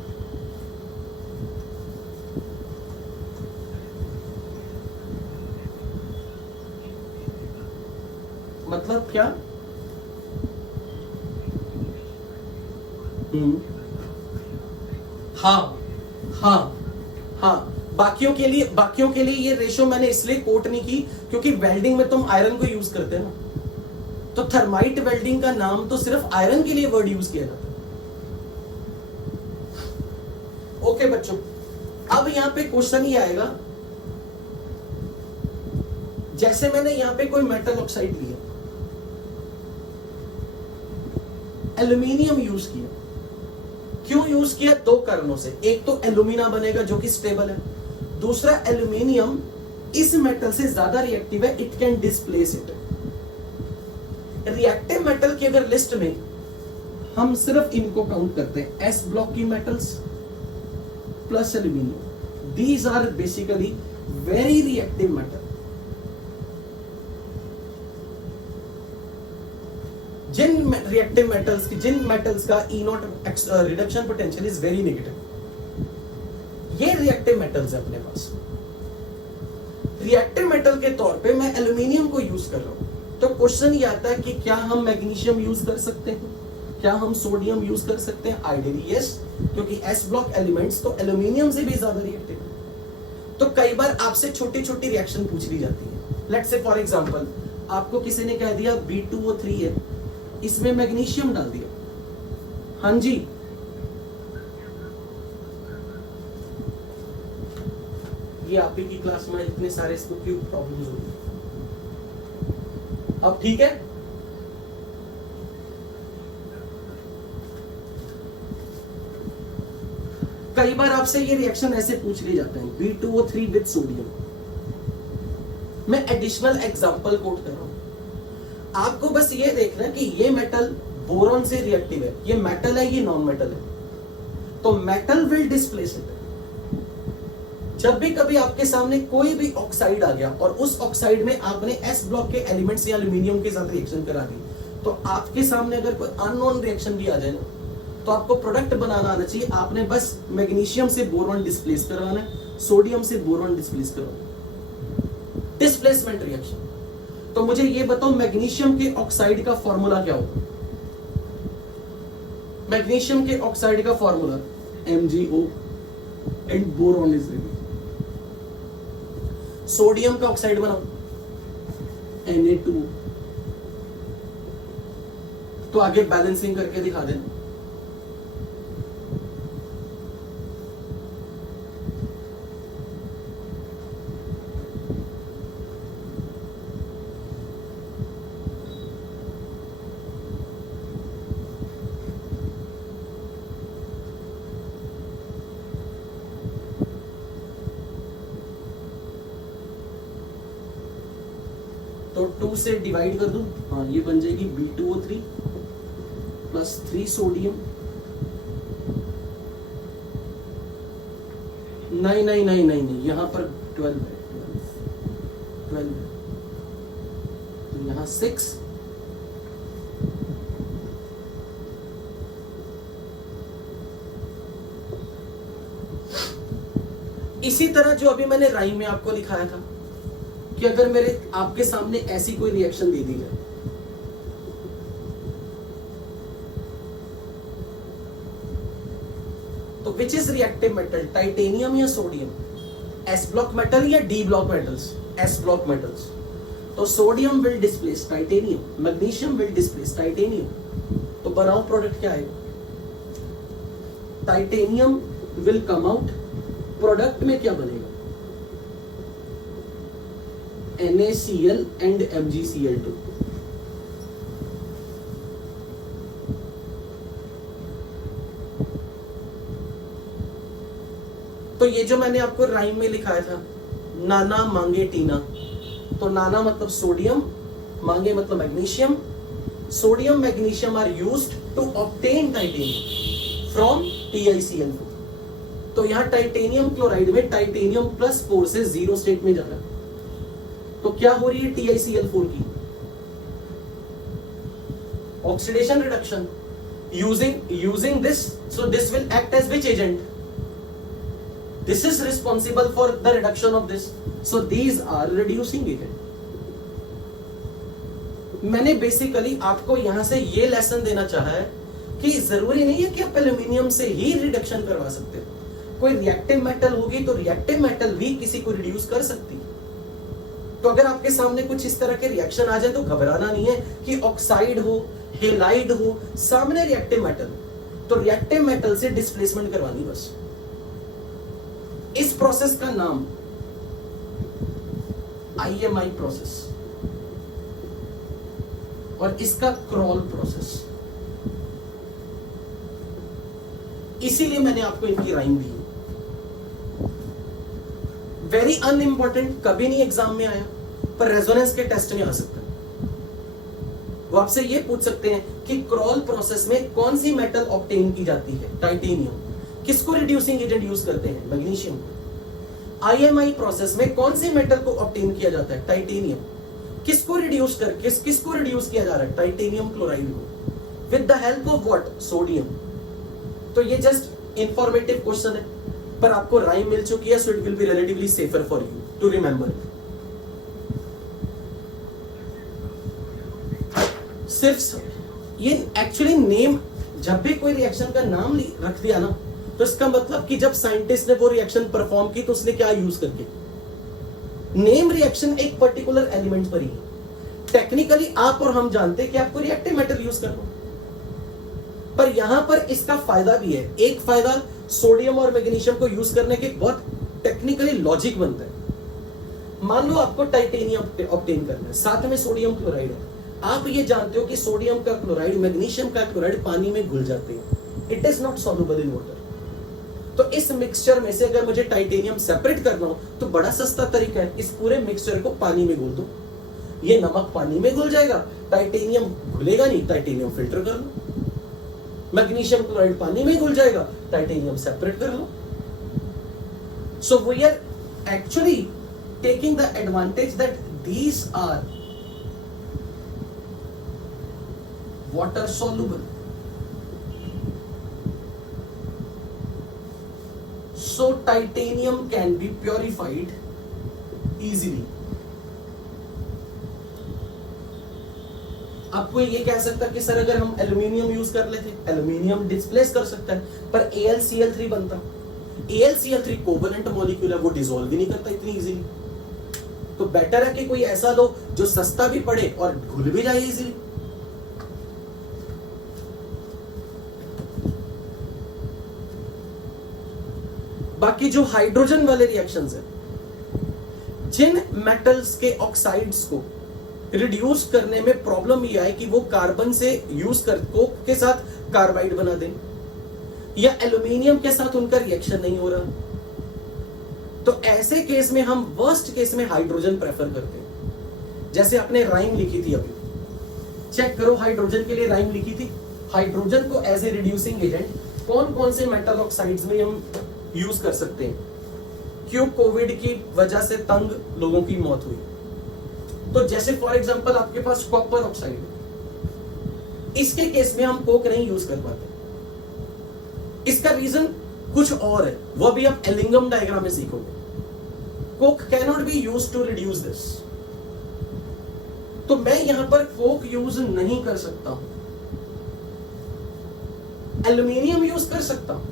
मतलब क्या? हाँ हाँ हाँ, बाकियों के लिए ये रेशो मैंने इसलिए कोट नहीं की क्योंकि वेल्डिंग में तुम आयरन को यूज करते हैं ना, तो थर्माइट वेल्डिंग का नाम तो सिर्फ आयरन के लिए वर्ड यूज किया जाता है। ओके बच्चों, अब यहां पे क्वेश्चन ही आएगा, जैसे मैंने यहां पे कोई मेटल ऑक्साइड लिया, एल्यूमिनियम यूज किया। क्यों यूज किया? 2 कारणों से। एक तो एल्यूमिना बनेगा जो कि स्टेबल है, दूसरा एल्यूमिनियम इस मेटल से ज्यादा रिएक्टिव है, it can displace it. Reactive metal की अगर लिस्ट में हम सिर्फ इनको काउंट करते हैं, एस ब्लॉक की metals plus aluminium, these are basically very reactive metal. जिन रिएक्टिव मेटल्स की, जिन मेटल्स का E nought reduction potential is very negative, ये रिएक्टिव मेटल्स है अपने पास। रिएक्टिव मेटल के तौर पे मैं एल्यूमिनियम को यूज कर रहा हूं, तो क्वेश्चन ये आता है कि क्या हम मैग्नीशियम यूज कर सकते हैं, क्या हम सोडियम यूज कर सकते हैं? आइडियली यस, क्योंकि एस ब्लॉक एलिमेंट्स तो एल्यूमिनियम से भी ज्यादा रिएक्टिव है। तो कई बार आपसे छोटी छोटी रिएक्शन पूछ ली जाती है। लेट्स से फॉर एग्जांपल आपको किसी ने कह दिया B2O3 है, इसमें मैग्नीशियम डाल दिया, हाँ जी, ये आप ही की क्लास में इतने सारे इसको क्यों प्रॉब्लम्स हो रही? अब ठीक है, कई बार आपसे ये रिएक्शन ऐसे पूछ लिए जाते हैं, B2O3 विद सोडियम। मैं एडिशनल एग्जांपल कोट कर रहा हूं, आपको बस ये देखना कि ये मेटल बोरॉन से रिएक्टिव है, ये मेटल है, ये नॉन मेटल है, तो मेटल विल डिस्प्लेस इट। जब भी कभी आपके सामने कोई भी ऑक्साइड आ गया और उस ऑक्साइड में आपने एस ब्लॉक के एलिमेंट्स या एल्यूमिनियम के साथ रिएक्शन करा दी, तो आपके सामने अगर कोई अननोन रिएक्शन भी आ जाए ना, तो आपको प्रोडक्ट बनाना आना चाहिए। आपने बस मैग्नीशियम से बोरॉन डिस्प्लेस करवाना है, सोडियम से बोरॉन डिस्प्लेस करवाना, डिस्प्लेसमेंट रिएक्शन। तो मुझे ये बताओ मैग्नीशियम के ऑक्साइड का फॉर्मूला क्या होगा? मैग्नीशियम के ऑक्साइड का formula MgO and boron is ready. Sodium का ऑक्साइड बनाओ Na2, तो आगे बैलेंसिंग करके दिखा देना। तो 2 से डिवाइड कर दूं, हाँ ये बन जाएगी B2O3 प्लस 3 सोडियम, नहीं, यहां पर 12 है, 12 है, तो यहां 6, इसी तरह जो अभी मैंने राइम में आपको लिखाया था कि अगर मेरे आपके सामने ऐसी कोई रिएक्शन दे दी जाए, तो which is reactive metal, titanium या सोडियम? एस ब्लॉक मेटल या D block metals? S block metals. तो sodium will displace titanium, magnesium will displace titanium, तो बनाओ प्रोडक्ट क्या आएगा? Titanium will come out, product में क्या बनेगा? NaCl and MgCl2। तो ये जो मैंने आपको राइम में लिखाया था, नाना मांगे टीना, तो नाना मतलब सोडियम, मांगे मतलब magnesium. Sodium magnesium are used to obtain titanium from TiCl4। तो यहां टाइटेनियम क्लोराइड में टाइटेनियम प्लस 4 से 0 स्टेट में जा रहा है, तो क्या हो रही है TiCl4 की? Oxidation reduction. Using this, so this will act as which agent? This is responsible for the reduction of this. So these are reducing agent. मैंने बेसिकली आपको यहां से ये लेसन देना चाहा है कि जरूरी नहीं है कि आप एल्यूमिनियम से ही रिडक्शन करवा सकते हो। कोई रिएक्टिव मेटल होगी तो रिएक्टिव मेटल भी किसी को रिड्यूस कर सकती है। तो अगर आपके सामने कुछ इस तरह के रिएक्शन आ जाए तो घबराना नहीं है कि ऑक्साइड हो, हेलाइड हो, सामने रिएक्टिव मेटल, तो रिएक्टिव मेटल से डिस्प्लेसमेंट करवानी बस। इस प्रोसेस का नाम IMI प्रोसेस और इसका क्रॉल प्रोसेस। इसीलिए मैंने आपको इनकी राइम दी। वेरी अनइम्पॉर्टेंट, कभी नहीं एग्जाम में आया, पर रेजोनेंस के टेस्ट में आ सकता है। वो आपसे ये पूछ सकते हैं कि क्रॉल प्रोसेस में कौन सी मेटल ऑब्टेन की जाती है? टाइटेनियम। किसको रिड्यूसिंग एजेंट यूज करते हैं? मैग्नीशियम। आईएमआई प्रोसेस में कौन सी मेटल को ऑब्टेन किया जाता है? टाइटेनियम। किसको रिड्यूस किया जा रहा है? टाइटेनियम क्लोराइड को। With the help of what? Sodium. तो ये जस्ट इंफॉर्मेटिव क्वेश्चन है, पर आपको राइम मिल चुकी है, so it will be relatively safer for you to remember. सिर्फ ये एक्चुअली नेम, जब भी कोई रिएक्शन का नाम रख दिया ना, तो इसका मतलब कि जब साइंटिस्ट ने वो रिएक्शन परफॉर्म की तो उसने क्या यूज करके, नेम रिएक्शन एक पर्टिकुलर एलिमेंट पर ही। टेक्निकली आप और हम जानते हैं कि आपको रिएक्टिव मेटल यूज करना, पर यहां पर इसका फायदा भी है। एक फायदा सोडियम और मैग्नीशियम को यूज करने के बहुत टेक्निकली लॉजिक बनता है। मान लो आपको टाइटेनियम ऑब्टेन करना है, साथ में सोडियम क्लोराइड है। आप ये जानते हो कि सोडियम का क्लोराइड, मैग्नीशियम का क्लोराइड पानी में घुल जाते हैं, it is not soluble in water. तो इस मिक्सचर में से अगर मुझे टाइटेनियम सेपरेट करना हो तो बड़ा सस्ता तरीका है, इस पूरे मिक्सचर को पानी में घोल दो। ये नमक पानी में घुल जाएगा, टाइटेनियम घुलेगा नहीं, टाइटेनियम फिल्टर कर लो। मैग्नीशियम क्लोराइड पानी में घुल जाएगा, टाइटेनियम सेपरेट कर लो। So we are actually taking the advantage that these are water soluble, so titanium can be purified easily. आपको ये कह सकता कि सर अगर हम एल्यूमिनियम यूज कर लेते, एल्यूमिनियम डिस्प्लेस कर सकता है, पर AlCl3 बनता। AlCl3 कोवलेंट मॉलिक्यूल है, वो डिसॉल्व भी नहीं करता इतनी इजीली। तो बेटर है कि कोई ऐसा लो जो सस्ता भी पड़े और घुल भी जाए इजीली। बाकी जो हाइड्रोजन वाले रिएक्शंस हैं, जिन मेटल्स के ऑक्साइड्स को रिड्यूस करने में प्रॉब्लम ये है कि वो कार्बन से यूज कर कोक के साथ कार्बाइड बना दें, या एल्यूमिनियम के साथ उनका रिएक्शन नहीं हो रहा, तो ऐसे केस में हम वर्स्ट केस में हाइड्रोजन प्रेफर करते हैं। जैसे आपने राइम लिखी थी अभी, चेक करो हाइड्रोजन के लिए राइम लिखी थी। हाइड्रोजन को एज ए रिड्यूसिंग एजेंट कौन कौन से मेटल ऑक्साइड्स में हम यूज कर सकते हैं? क्यों कोविड की वजह से तंग लोगों की मौत हुई? तो जैसे फॉर एग्जांपल आपके पास कॉपर ऑक्साइड है, इसके केस में हम कोक नहीं यूज कर पाते। इसका रीजन कुछ और है, वो भी आप एलिंगम डायग्राम में सीखोगे। Coke can not be used to reduce this, तो मैं यहां पर कोक यूज नहीं कर सकता हूं। एल्यूमिनियम यूज कर सकता हूं,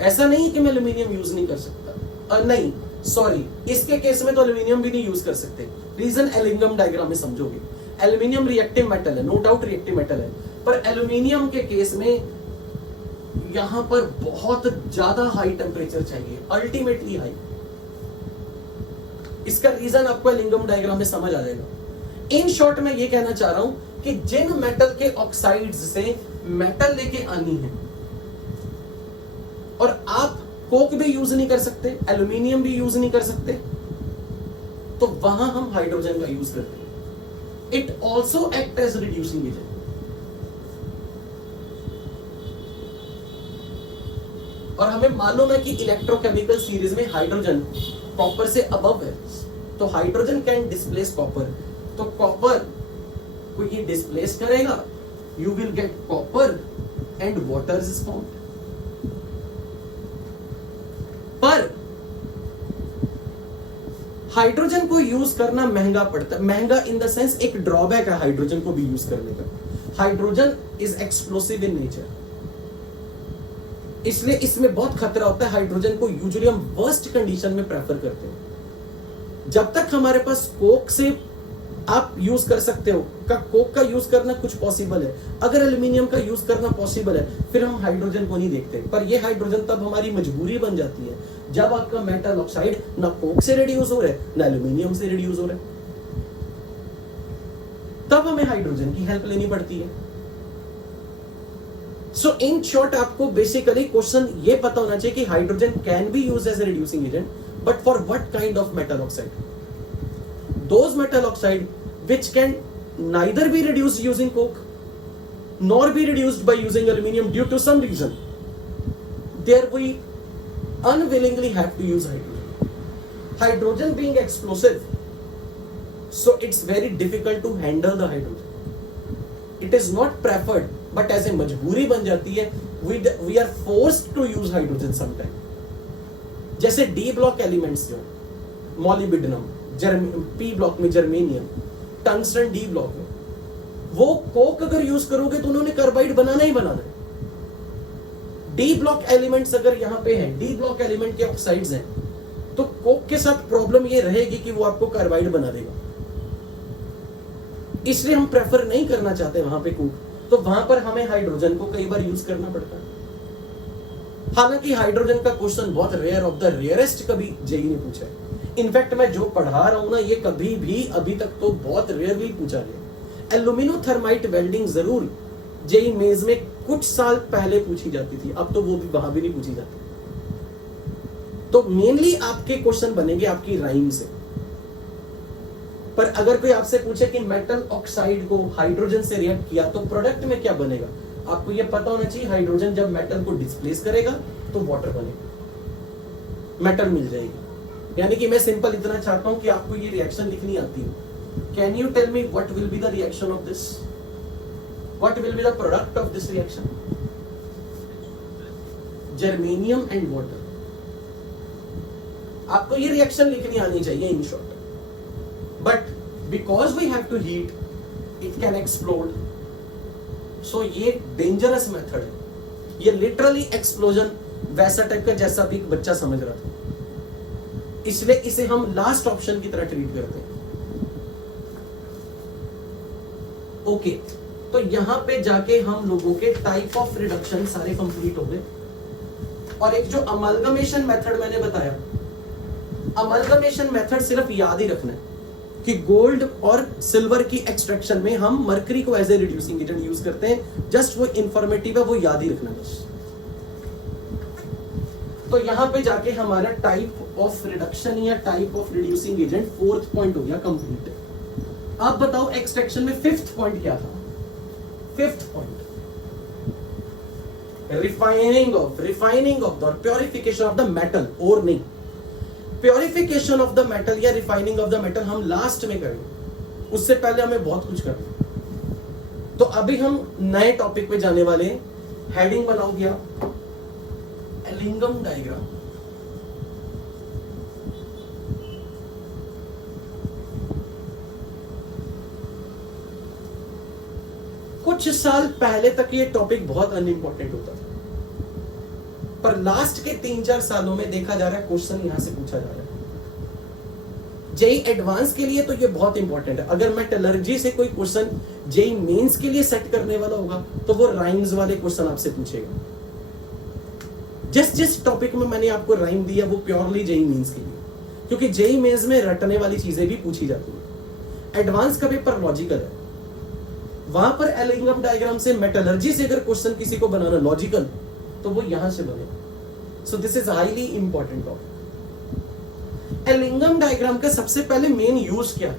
ऐसा नहीं कि मैं एल्यूमिनियम यूज नहीं कर सकता। नहीं सॉरी, इसके केस में तो एल्यूमिनियम भी नहीं यूज कर सकते। रीजन एलिंगम डायग्राम में समझोगे। एल्यूमिनियम रिएक्टिव मेटल है, नो डाउट रिएक्टिव मेटल है, पर एल्यूमिनियम के केस में यहां पर बहुत ज्यादा हाई टेम्परेचर चाहिए, अल्टीमेटली हाई। इसका रीजन आपको एलिंगम डायग्राम में समझ आ जाएगा। इन शॉर्ट मैं ये कहना चाह रहा हूं कि जिन मेटल के ऑक्साइड्स से मेटल लेके आनी है, और आप कोक भी यूज नहीं कर सकते, एल्यूमिनियम भी यूज नहीं कर सकते, तो वहां हम हाइड्रोजन का यूज करते हैं। It also act as reducing agent. और हमें मालूम है कि इलेक्ट्रोकेमिकल सीरीज में हाइड्रोजन कॉपर से अबव है, तो हाइड्रोजन कैन डिस्प्लेस कॉपर। तो कॉपर को ये डिस्प्लेस करेगा, you will get copper and water is formed. पर हाइड्रोजन को यूज करना महंगा पड़ता है। महंगा इन द सेंस एक ड्रॉबैक है हाइड्रोजन को भी यूज करने का। Hydrogen is explosive in nature, इसलिए इसमें बहुत खतरा होता है। हाइड्रोजन को यूजुअली हम वर्स्ट कंडीशन में प्रेफर करते हैं। जब तक हमारे पास कोक से आप यूज कर सकते हो, कोक का यूज करना कुछ पॉसिबल है, अगर एल्यूमिनियम का यूज करना पॉसिबल है, फिर हम हाइड्रोजन को नहीं देखते। पर ये हाइड्रोजन तब हमारी मजबूरी बन जाती है जब आपका मेटल ऑक्साइड ना कोक से रिड्यूस हो रहा है ना एल्यूमिनियम से रिड्यूस हो रहा है, तब हमें हाइड्रोजन की हेल्प लेनी पड़ती है। सो इन शॉर्ट आपको बेसिकली क्वेश्चन ये पता होना चाहिए कि hydrogen can be used as a reducing agent, but for what kind of metal oxide? Those metal oxide which can neither be reduced using coke nor be reduced by using aluminium due to some reason, there we unwillingly have to use hydrogen. Hydrogen being explosive, so it's very difficult to handle the hydrogen. It is not preferred, but as a मजबूरी बन जाती है, we are forced to use hydrogen sometime. जैसे D block elements जो molybdenum, P block में germanium, tungsten D block में, वो Coke अगर यूज करोगे तो उन्होंने कार्बाइड बनाना ही बनाना है. डी ब्लॉक एलिमेंट्स अगर यहां पे है, डी ब्लॉक एलिमेंट के ऑक्साइड्स हैं, तो कोक के साथ प्रॉब्लम ये रहेगी कि वो आपको कार्बाइड बना देगा. इसलिए हम प्रेफर नहीं करना चाहते वहां पे कोक, तो वहां पर हमें हाइड्रोजन को कई बार यूज करना पड़ता है. हालांकि हाइड्रोजन का क्वेश्चन बहुत रेयर ऑफ द रेयरेस्ट कभी जेई ने पूछा है. इनफैक्ट मैं जो पढ़ा रहा हूं ना, ये कभी भी अभी तक तो बहुत रेयरली पूछा गया. एल्यूमिनोथर्माइट वेल्डिंग जरूर जेई मेज में कुछ साल पहले पूछी जाती थी, अब तो वो भी वहां भी नहीं पूछी जाती. तो मेनली आपके क्वेश्चन बनेंगे आपकी राइम से. पर अगर कोई आपसे पूछे कि मेटल ऑक्साइड को हाइड्रोजन से रिएक्ट किया तो प्रोडक्ट में क्या बनेगा, आपको यह पता होना चाहिए हाइड्रोजन जब मेटल को डिस्प्लेस करेगा तो वाटर बनेगा, मेटल मिल जाएगी. यानी कि मैं सिंपल इतना चाहता हूं कि आपको ये रिएक्शन लिखनी आती है. Can you tell me what will be the reaction of this? What will be the product of this reaction? Germanium and water. आपको ये रिएक्शन लिखनी आनी चाहिए in short. But because we have to heat, it can explode. So ये dangerous method है. ये literally explosion वैसा type का जैसा भी एक बच्चा समझ रहा था, इसलिए इसे हम लास्ट ऑप्शन की तरह ट्रीट करते हैं. ओके, तो यहां पे जाके हम लोगों के टाइप ऑफ रिडक्शन सारे कंप्लीट हो गए. और एक जो अमलगमेशन मेथड मैंने बताया, अमलगमेशन मेथड सिर्फ याद ही रखना है कि गोल्ड और सिल्वर की एक्सट्रैक्शन में हम मरकरी को as a reducing agent use करते हैं. जस्ट वो इंफॉर्मेटिव है, वो याद ही रखना बस. तो यहां पे जाके हमारा टाइप ऑफ रिडक्शन या type of reducing agent fourth point हो गया कंप्लीट. आप बताओ एक्सट्रैक्शन में फिफ्थ पॉइंट क्या था? Fifth point refining of the purification of the metal. और नहीं, प्योरिफिकेशन ऑफ द मेटल या रिफाइनिंग ऑफ द मेटल हम लास्ट में करेंगे, उससे पहले हमें बहुत कुछ करना है. तो अभी हम नए टॉपिक पे जाने वाले हैं. हेडिंग बनाओगे आप, एलिंगम डायग्राम. कुछ साल पहले तक ये टॉपिक बहुत अनइंपॉर्टेंट होता था, पर लास्ट के 3-4 सालों में देखा जा रहा है क्वेश्चन यहां से पूछा जा रहा है. जेई एडवांस के लिए तो ये बहुत इंपॉर्टेंट है. अगर मेटलर्जी से कोई क्वेश्चन जेई मेंस के लिए सेट करने वाला होगा तो वो राइम्स वाले क्वेश्चन आपसे पूछेगा. जिस टॉपिक में मैंने आपको राइम दिया वो प्योरली जेई मेंस के लिए, क्योंकि जेई मेंस में रटने वाली चीजें भी पूछी जाती है. एडवांस का पेपर लॉजिकल है, वहां पर एलिंगम डायग्राम से मेटलर्जी से अगर क्वेश्चन किसी को बनाना लॉजिकल तो वो यहां से बने. So this is highly important topic. Ellingham diagram का सबसे पहले मेन यूज क्या है?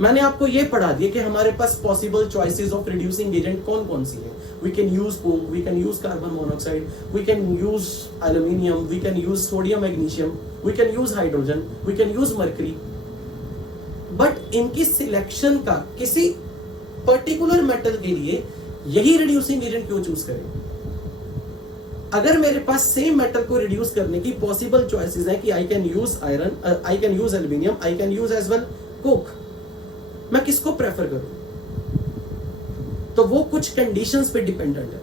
मैंने आपको ये पढ़ा दिया कि हमारे पास possible choices of reducing agent कौन कौन सी है. We can use coke, we can use carbon monoxide, we can use aluminium, we can use sodium magnesium, we can use hydrogen, we can use mercury. But इनकी selection का किसी particular metal के लिए यही रिड्यूसिंग एजेंट क्यों choose करें? अगर मेरे पास सेम मेटल को रिड्यूस करने की पॉसिबल चॉइसेस हैं कि I can use iron, I can use aluminium, I can use as well coke, मैं किसको प्रेफर करूं? तो वो कुछ कंडीशंस पे डिपेंडेंट है,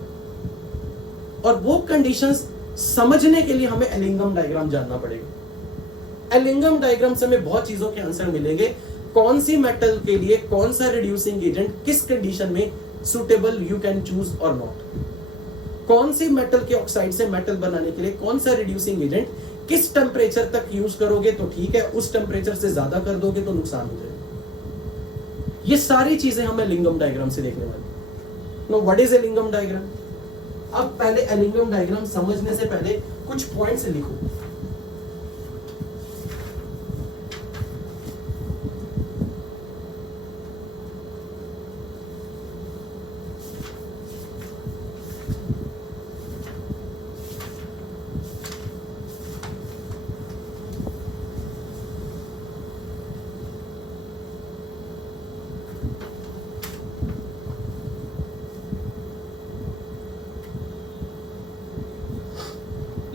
और वो कंडीशंस समझने के लिए हमें एलिंगम डायग्राम जानना पड़ेगा. एलिंगम डायग्राम से हमें बहुत चीजों के आंसर मिलेंगे. कौन सी मेटल के लिए कौन सा रिड्यूसिंग एजेंट किस कंडीशन में सुटेबल यू कैन चूज और नॉट. कौन सी मेटल के ऑक्साइड से मेटल बनाने के लिए कौन सा रिड्यूसिंग एजेंट किस टेम्परेचर तक यूज करोगे तो ठीक है, उस टेम्परेचर से ज्यादा कर दोगे तो नुकसान हो जाएगा. ये सारी चीजें हम एलिंगम डायग्राम से देखने वाले. No, what is Ellingham diagram? अब पहले एलिंगम डायग्राम समझने से पहले कुछ पॉइंट्स लिखो.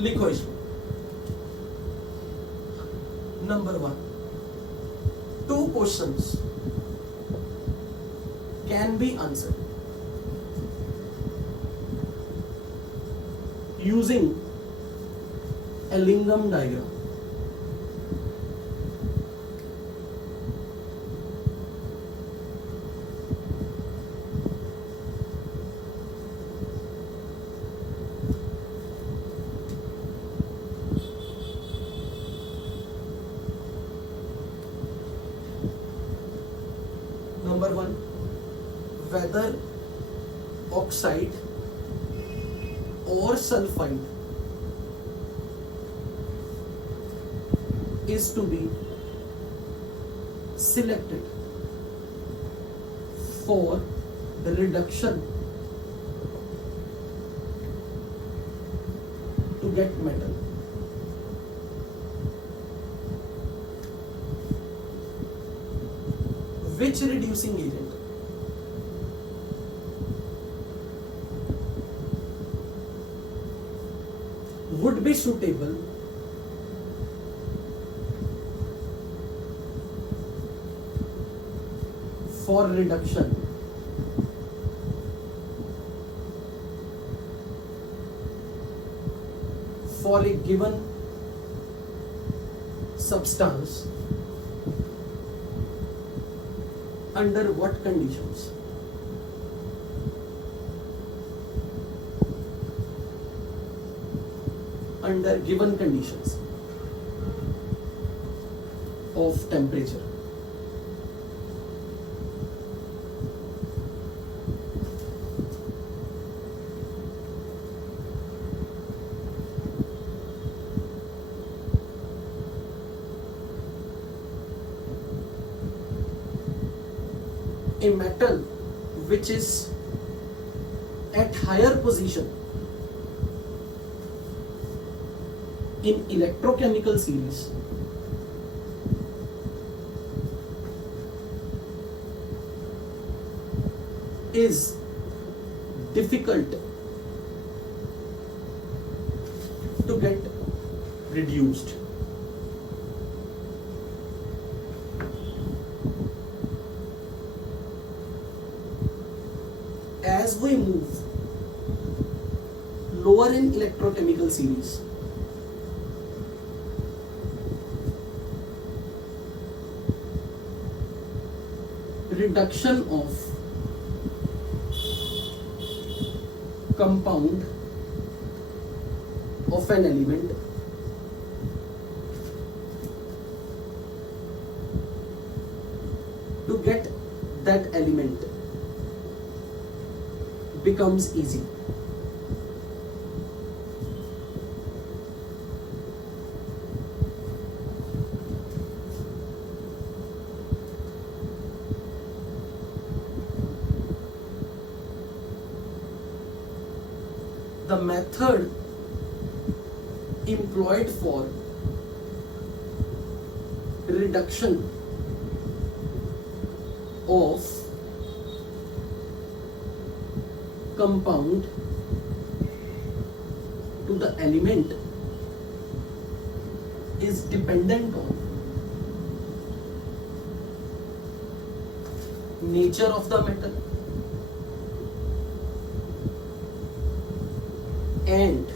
लिखो इसको। Number 1, 2 questions can be answered using a lingam diagram. Number 1, whether oxide or sulfide is to be selected for the reduction to get metal. Which reducing agent would be suitable for reduction for a given substance? Under what conditions? Under given conditions of temperature. A metal which is at higher position in electrochemical series is difficult to get reduced. As we move lower in electrochemical series, reduction of compound of an element to get that element becomes easy. The method employed for reduction of compound to the element is dependent on nature of the metal and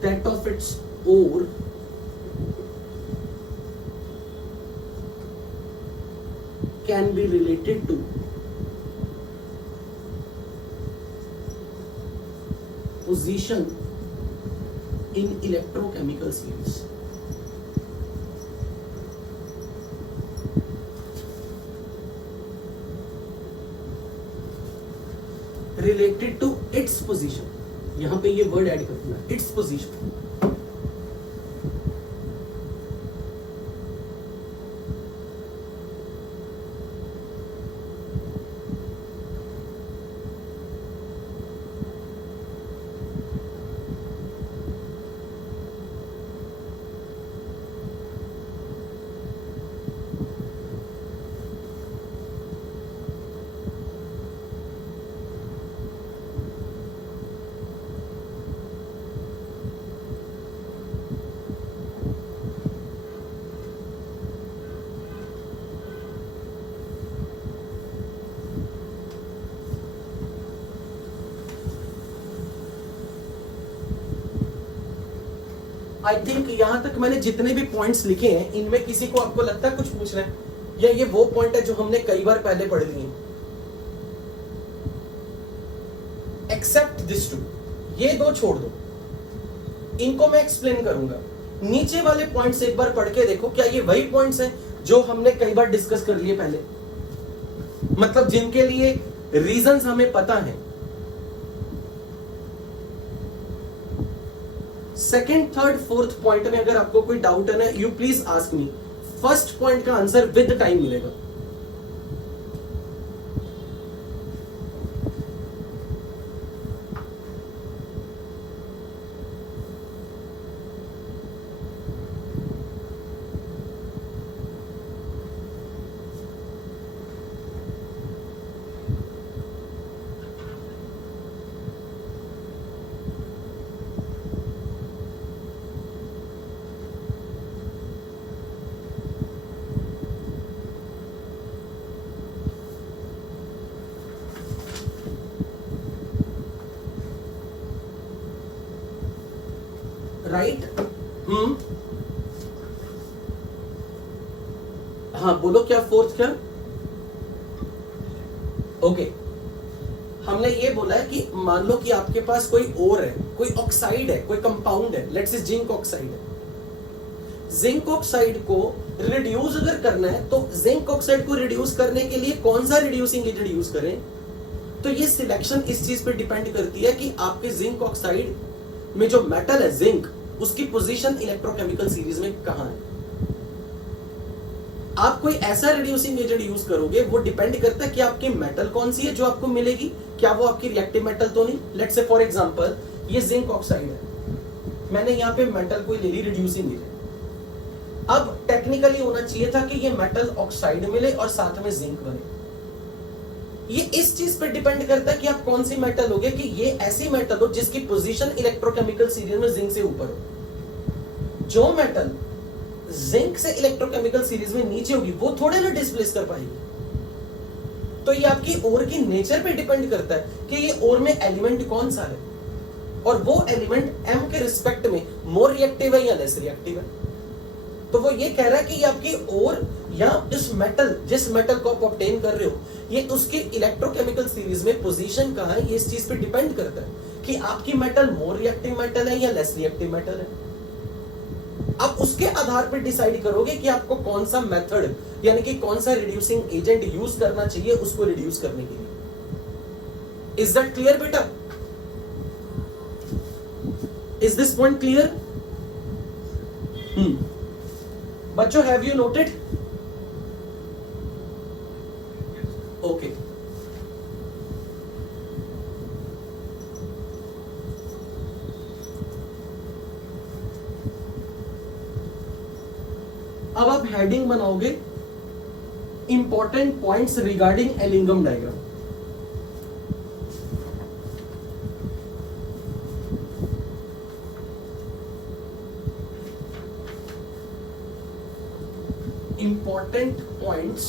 that of its ore can be related to position in electrochemical series. Related to its position, यहां पे ये word add कर दूंगा, its position. I think यहां तक मैंने जितने भी पॉइंट्स लिखे हैं इनमें किसी को आपको लगता है कुछ पूछना है, या ये वो पॉइंट है जो हमने कई बार पहले पढ़ लिए? एक्सेप्ट दिस टू, ये दो छोड़ दो, इनको मैं एक्सप्लेन करूंगा। नीचे वाले पॉइंट्स एक बार पढ़ के देखो, क्या ये वही पॉइंट्स हैं जो हमने कई बार डिस्कस कर लिए पहले, मतलब जिनके लिए रीजंस हमें पता है। सेकंड, थर्ड, फोर्थ पॉइंट में अगर आपको कोई डाउट है ना, you please ask me. First point का आंसर विद टाइम मिलेगा। राइट? हाँ बोलो, क्या फोर्थ क्या? ओके, हमने ये बोला है कि मान लो कि आपके पास कोई ओर है, कोई ऑक्साइड है, कोई कंपाउंड है, लेट्स से जिंक ऑक्साइड है। जिंक ऑक्साइड को रिड्यूस अगर करना है तो जिंक ऑक्साइड को रिड्यूस करने के लिए कौन सा रिड्यूसिंग एजेंट यूज करें? तो ये सिलेक्शन इस चीज पे डिपेंड करती है कि आपके जिंक ऑक्साइड में जो मेटल है जिंक, उसकी पोजीशन इलेक्ट्रोकेमिकल सीरीज में कहां है। आप कोई ऐसा रिड्यूसिंग एजेंट यूज करोगे, वो डिपेंड करता है कि आपकी मेटल कौन सी है जो आपको मिलेगी, क्या वो आपकी रिएक्टिव मेटल तो नहीं। लेट्स से फॉर एग्जांपल ये जिंक ऑक्साइड है, मैंने यहां पे मेटल को ले ली रिड्यूसिंग एजेंट। अब टेक्निकली होना चाहिए था कि ये मेटल ऑक्साइड मिले और साथ में जिंक बने। ये इस चीज पे डिपेंड करता है कि आप कौन सी मेटल होगे, कि ये ऐसी मेटल हो जिसकी पोजीशन इलेक्ट्रोकेमिकल सीरीज में जिंक से ऊपर हो। जो मेटल जिंक से इलेक्ट्रोकेमिकल सीरीज में नीचे होगी वो थोड़े ना डिस्प्लेस कर पाएगी। तो ये आपकी ओर की नेचर पे डिपेंड करता है कि ये ओर में एलिमेंट कौन सा है, और वो एलिमेंट एम के रिस्पेक्ट में मोर रिएक्टिव है या लेस रिएक्टिव है। तो वो ये कह रहा है कि ये आपकी ओर या इस मेटल, जिस मेटल को आप ऑब्टेन कर रहे हो, ये उसकी इलेक्ट्रोकेमिकल सीरीज में पोजीशन कहां है, ये इस चीज पे डिपेंड करता है कि आपकी मेटल मोर रिएक्टिव मेटल है या लेस रिएक्टिव मेटल है। आप उसके आधार पर डिसाइड करोगे कि आपको कौन सा मेथड, यानी कि कौन सा रिड्यूसिंग एजेंट यूज करना चाहिए उसको रिड्यूस करने के लिए। इज दैट क्लियर बेटा? Is this point clear? बच्चों, हैव यू नोटेड? ओके, अब आप हेडिंग बनाओगे important points regarding Ellingham diagram. Important points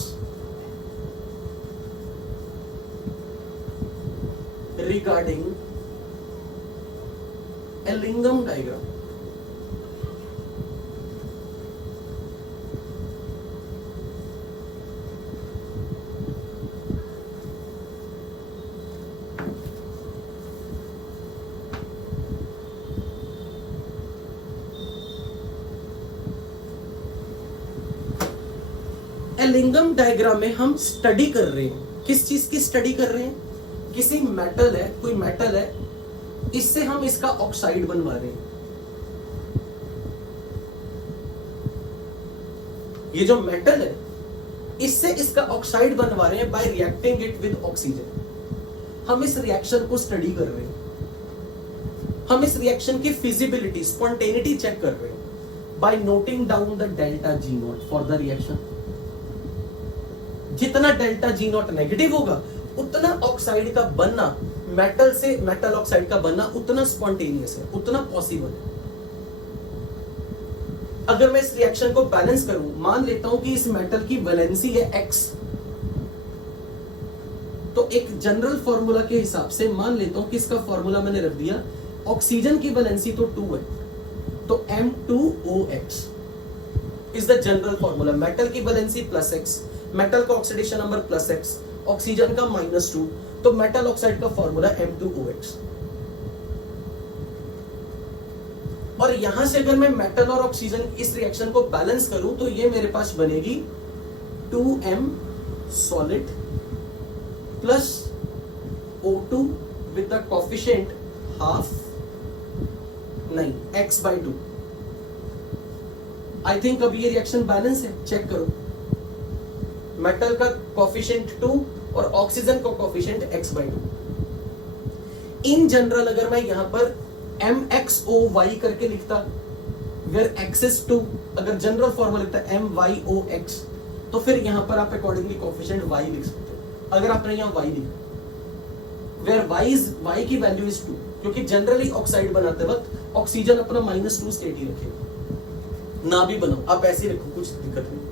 regarding Ellingham diagram. Ellingham diagram में हम स्टडी कर रहे हैं, किस चीज की स्टडी कर रहे हैं? किसी मेटल है, कोई मेटल है, इससे हम इसका ऑक्साइड बनवा रहे हैं। ये जो मेटल है इससे इसका ऑक्साइड बनवा रहे हैं bye reacting it with oxygen. हम इस रिएक्शन को स्टडी कर रहे हैं, हम इस रिएक्शन की फिजिबिलिटी, स्पॉन्टेनिटी चेक कर रहे हैं by noting down the delta G naught for the reaction. जितना डेल्टा जी नॉट नेगेटिव होगा उतना ऑक्साइड का बनना, मेटल से मेटल ऑक्साइड का बनना उतना स्पॉन्टेनियस है, उतना पॉसिबल है। अगर मैं इस रिएक्शन को बैलेंस करूं, मान लेता हूं कि इस मेटल की वैलेंसी है x, तो एक जनरल फॉर्मूला के हिसाब से मान लेता हूं कि इसका फॉर्मूला मैंने रख दिया, ऑक्सीजन की वैलेंसी तो 2 है, तो M2OX is the general formula. Metal की वैलेंसी +x, मेटल का ऑक्सीडेशन नंबर +x, ऑक्सीजन का -2, तो मेटल ऑक्साइड का फॉर्मूला M2OX। और यहां से अगर मैं मेटल और ऑक्सीजन इस रिएक्शन को बैलेंस करूं तो ये मेरे पास बनेगी 2M solid plus O2 with the coefficient half, नहीं x/2। आई थिंक अब ये रिएक्शन बैलेंस है, चेक करो। मेटल का कोफिशिएंट 2 और ऑक्सीजन का कोफिशिएंट x/2। इन जनरल अगर मैं यहां पर MXOY करके लिखता, वेयर x is 2, अगर जनरल फॉर्मूला लिखता MYOX, तो फिर यहां पर आप अकॉर्डिंगली कोफिशिएंट y लिख सकते हो। अगर आपने यहां y लिखा, वेयर y की वैल्यू इज 2, क्योंकि जनरली ऑक्साइड बनाते वक्त ऑक्सीजन अपना -2 स्टेट ही रखेगा, ना भी बनाओ आप ऐसे ही रखो, कुछ दिक्कत नहीं।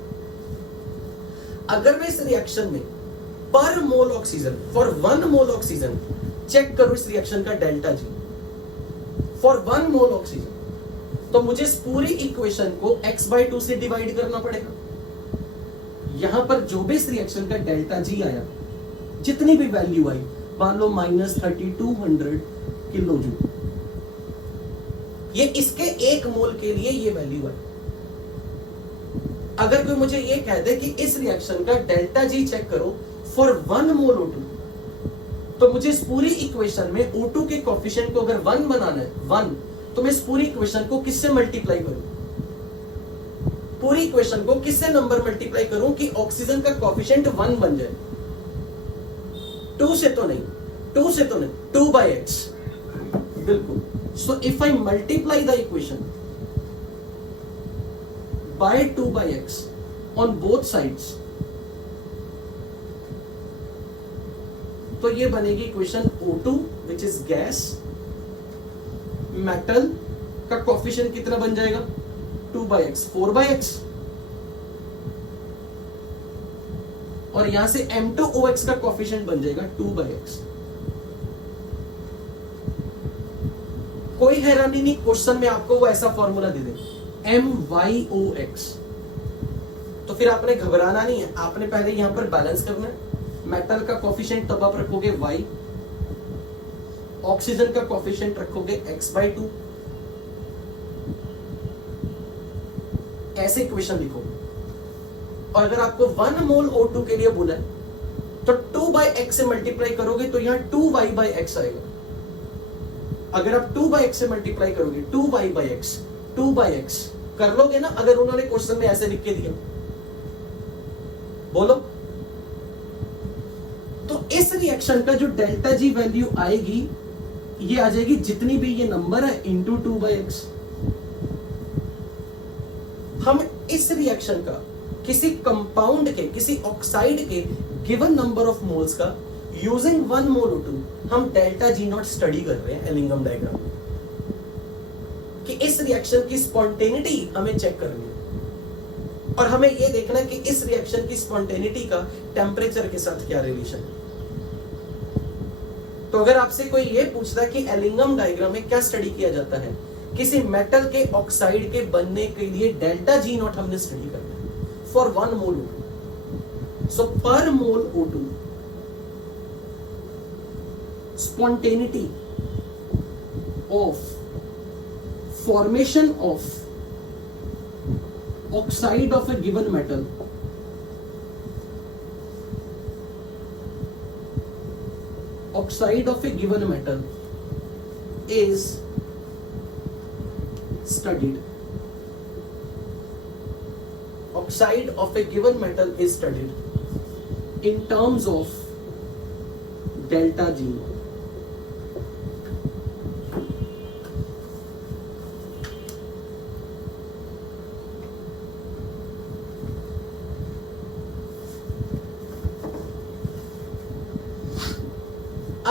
अगर मैं इस रिएक्शन में per mole oxygen, for 1 mole oxygen, check करो इस रिएक्शन का delta G for 1 mole oxygen, तो मुझे इस पूरी इक्वेशन को x/2 से डिवाइड करना पड़ेगा। यहां पर जो भी इस रिएक्शन का डेल्टा जी आया, जितनी भी वैल्यू आई, मान लो -3200 किलो जूल, ये इसके 1 मोल के लिए ये वैल्यू आई। अगर कोई मुझे ये कह दे कि इस रिएक्शन का डेल्टा जी चेक करो फॉर 1 मोल O2, तो मुझे इस पूरी इक्वेशन में O2 के कोफिशिएंट को अगर 1 बनाना है, 1, तो मैं इस पूरी इक्वेशन को किससे मल्टीप्लाई करूं? पूरी इक्वेशन को किससे नंबर मल्टीप्लाई करूं कि ऑक्सीजन का कोफिशिएंट 1 बन जाए? 2 से तो नहीं, 2/x, बिल्कुल। So if I multiply the equation by 2/x on both sides, तो ये बनेगी equation O2 which is gas, metal का कोफिशिएंट कितना बन जाएगा? 2/x, 4/x, और यहां से M2OX का कोफिशिएंट बन जाएगा 2/x। कोई हैरानी नहीं, क्वेश्चन में आपको वो ऐसा फॉर्मूला दे दे MYOX, तो फिर आपने घबराना नहीं है, आपने पहले यहां पर बैलेंस करना है। मेटल का कोफिशिएंट तब आप रखोगे y, ऑक्सीजन का कोफिशिएंट रखोगे x/2, ऐसे इक्वेशन लिखो। और अगर आपको 1 मोल O2 के लिए बोला है, तो 2/x से मल्टीप्लाई करोगे तो यहां 2y/x आएगा। अगर आप 2/x से मल्टीप्लाई करोगे, 2y/x कर लोगे ना, अगर उन्होंने क्वेश्चन में ऐसे लिख के दिया, बोलो। तो इस रिएक्शन का जो डेल्टा जी वैल्यू आएगी, ये आ जाएगी जितनी भी ये नंबर है इंटू 2/x। हम इस रिएक्शन का किसी कंपाउंड के, किसी ऑक्साइड के गिवन नंबर ऑफ मोल्स का यूजिंग 1 मोल O2 हम डेल्टा जी नॉट स्टडी कर रहे हैं एलिंगम डायग्राम में, कि इस रिएक्शन की स्पॉन्टेनिटी हमें चेक करनी है, और हमें यह देखना है कि इस रिएक्शन की स्पॉन्टेनिटी का टेम्परेचर के साथ क्या रिलेशन है। तो अगर आपसे कोई ये पूछता है कि एलिंगम डायग्राम में क्या स्टडी किया जाता है, किसी मेटल के ऑक्साइड के बनने के लिए डेल्टा जी नॉट हमने स्टडी करना है फॉर 1 मोल O2। सो पर mole O2 spontaneity of formation of oxide of a given metal is studied. Oxide of a given metal is studied in terms of delta G.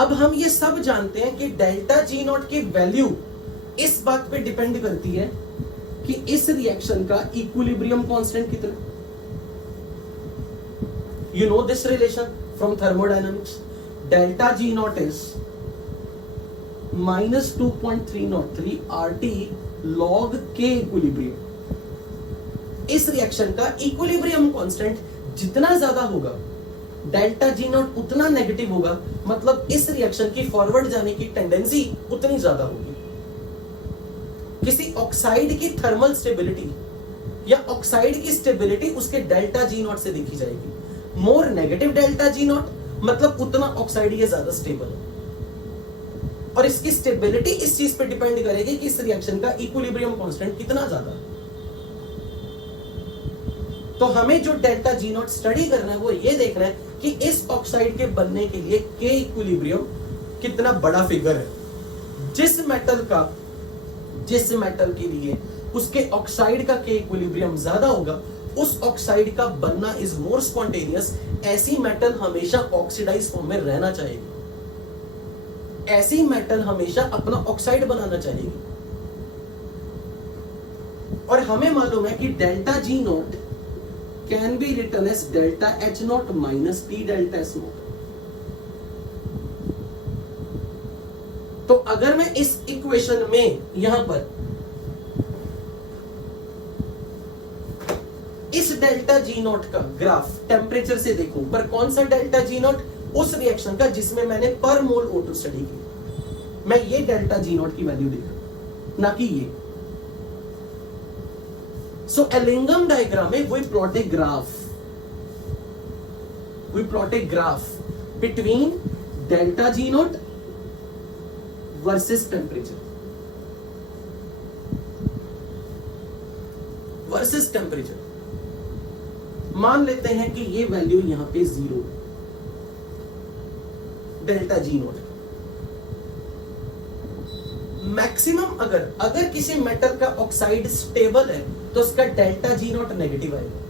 अब हम ये सब जानते हैं कि डेल्टा जी नॉट की value इस बात पे डिपेंड करती है कि इस रिएक्शन का इक्विलिब्रियम कांस्टेंट कितना। You know this relation from thermodynamics, delta G not is -2.303 RT log के इक्विलिब्रियम। इस रिएक्शन का इक्विलिब्रियम कांस्टेंट जितना ज्यादा होगा, डेल्टा जी नॉट उतना नेगेटिव होगा, मतलब इस रिएक्शन की फॉरवर्ड जाने की टेंडेंसी उतनी ज्यादा होगी। किसी ऑक्साइड की थर्मल स्टेबिलिटी या ऑक्साइड की स्टेबिलिटी उसके डेल्टा जी नॉट से देखी जाएगी। मोर नेगेटिव डेल्टा जी नॉट मतलब उतना ऑक्साइड ये ज्यादा स्टेबल है, और इसकी स्टेबिलिटी इस चीज पे डिपेंड करेगी कि इस रिएक्शन का इक्विलिब्रियम कांस्टेंट कितना ज्यादा है। तो हमें जो डेल्टा जी नॉट स्टडी करना है वो ये देखना है कि इस ऑक्साइड के बनने के लिए के इक्विलिब्रियम कितना बड़ा फिगर है। जिस मेटल के लिए उसके ऑक्साइड का के इक्विलिब्रियम ज्यादा होगा, उस ऑक्साइड का बनना इज मोर स्पॉन्टेनियस। ऐसी मेटल हमेशा ऑक्सीडाइज फॉर्म में रहना चाहेगी, ऐसी मेटल हमेशा अपना ऑक्साइड बनाना चाहेगी। और हमें मालूम है कि delta G naught can be written as delta H naught minus T delta S naught. तो अगर मैं इस इक्वेशन में यहां पर इस डेल्टा जी नॉट का ग्राफ टेम्परेचर से देखूं, पर कौन सा डेल्टा जी नॉट? उस रिएक्शन का जिसमें मैंने पर मोल O2 स्टडी की। मैं ये डेल्टा जी नॉट की वैल्यू देखा, ना कि ये। सो एलिंगम डायग्राम में we plot a graph between delta G naught versus temperature मान लेते हैं कि ये वैल्यू यहां पे 0 डेल्टा जी नॉट। मैक्सिमम अगर किसी मेटल का ऑक्साइड स्टेबल है तो उसका डेल्टा जी नॉट नेगेटिव आएगा।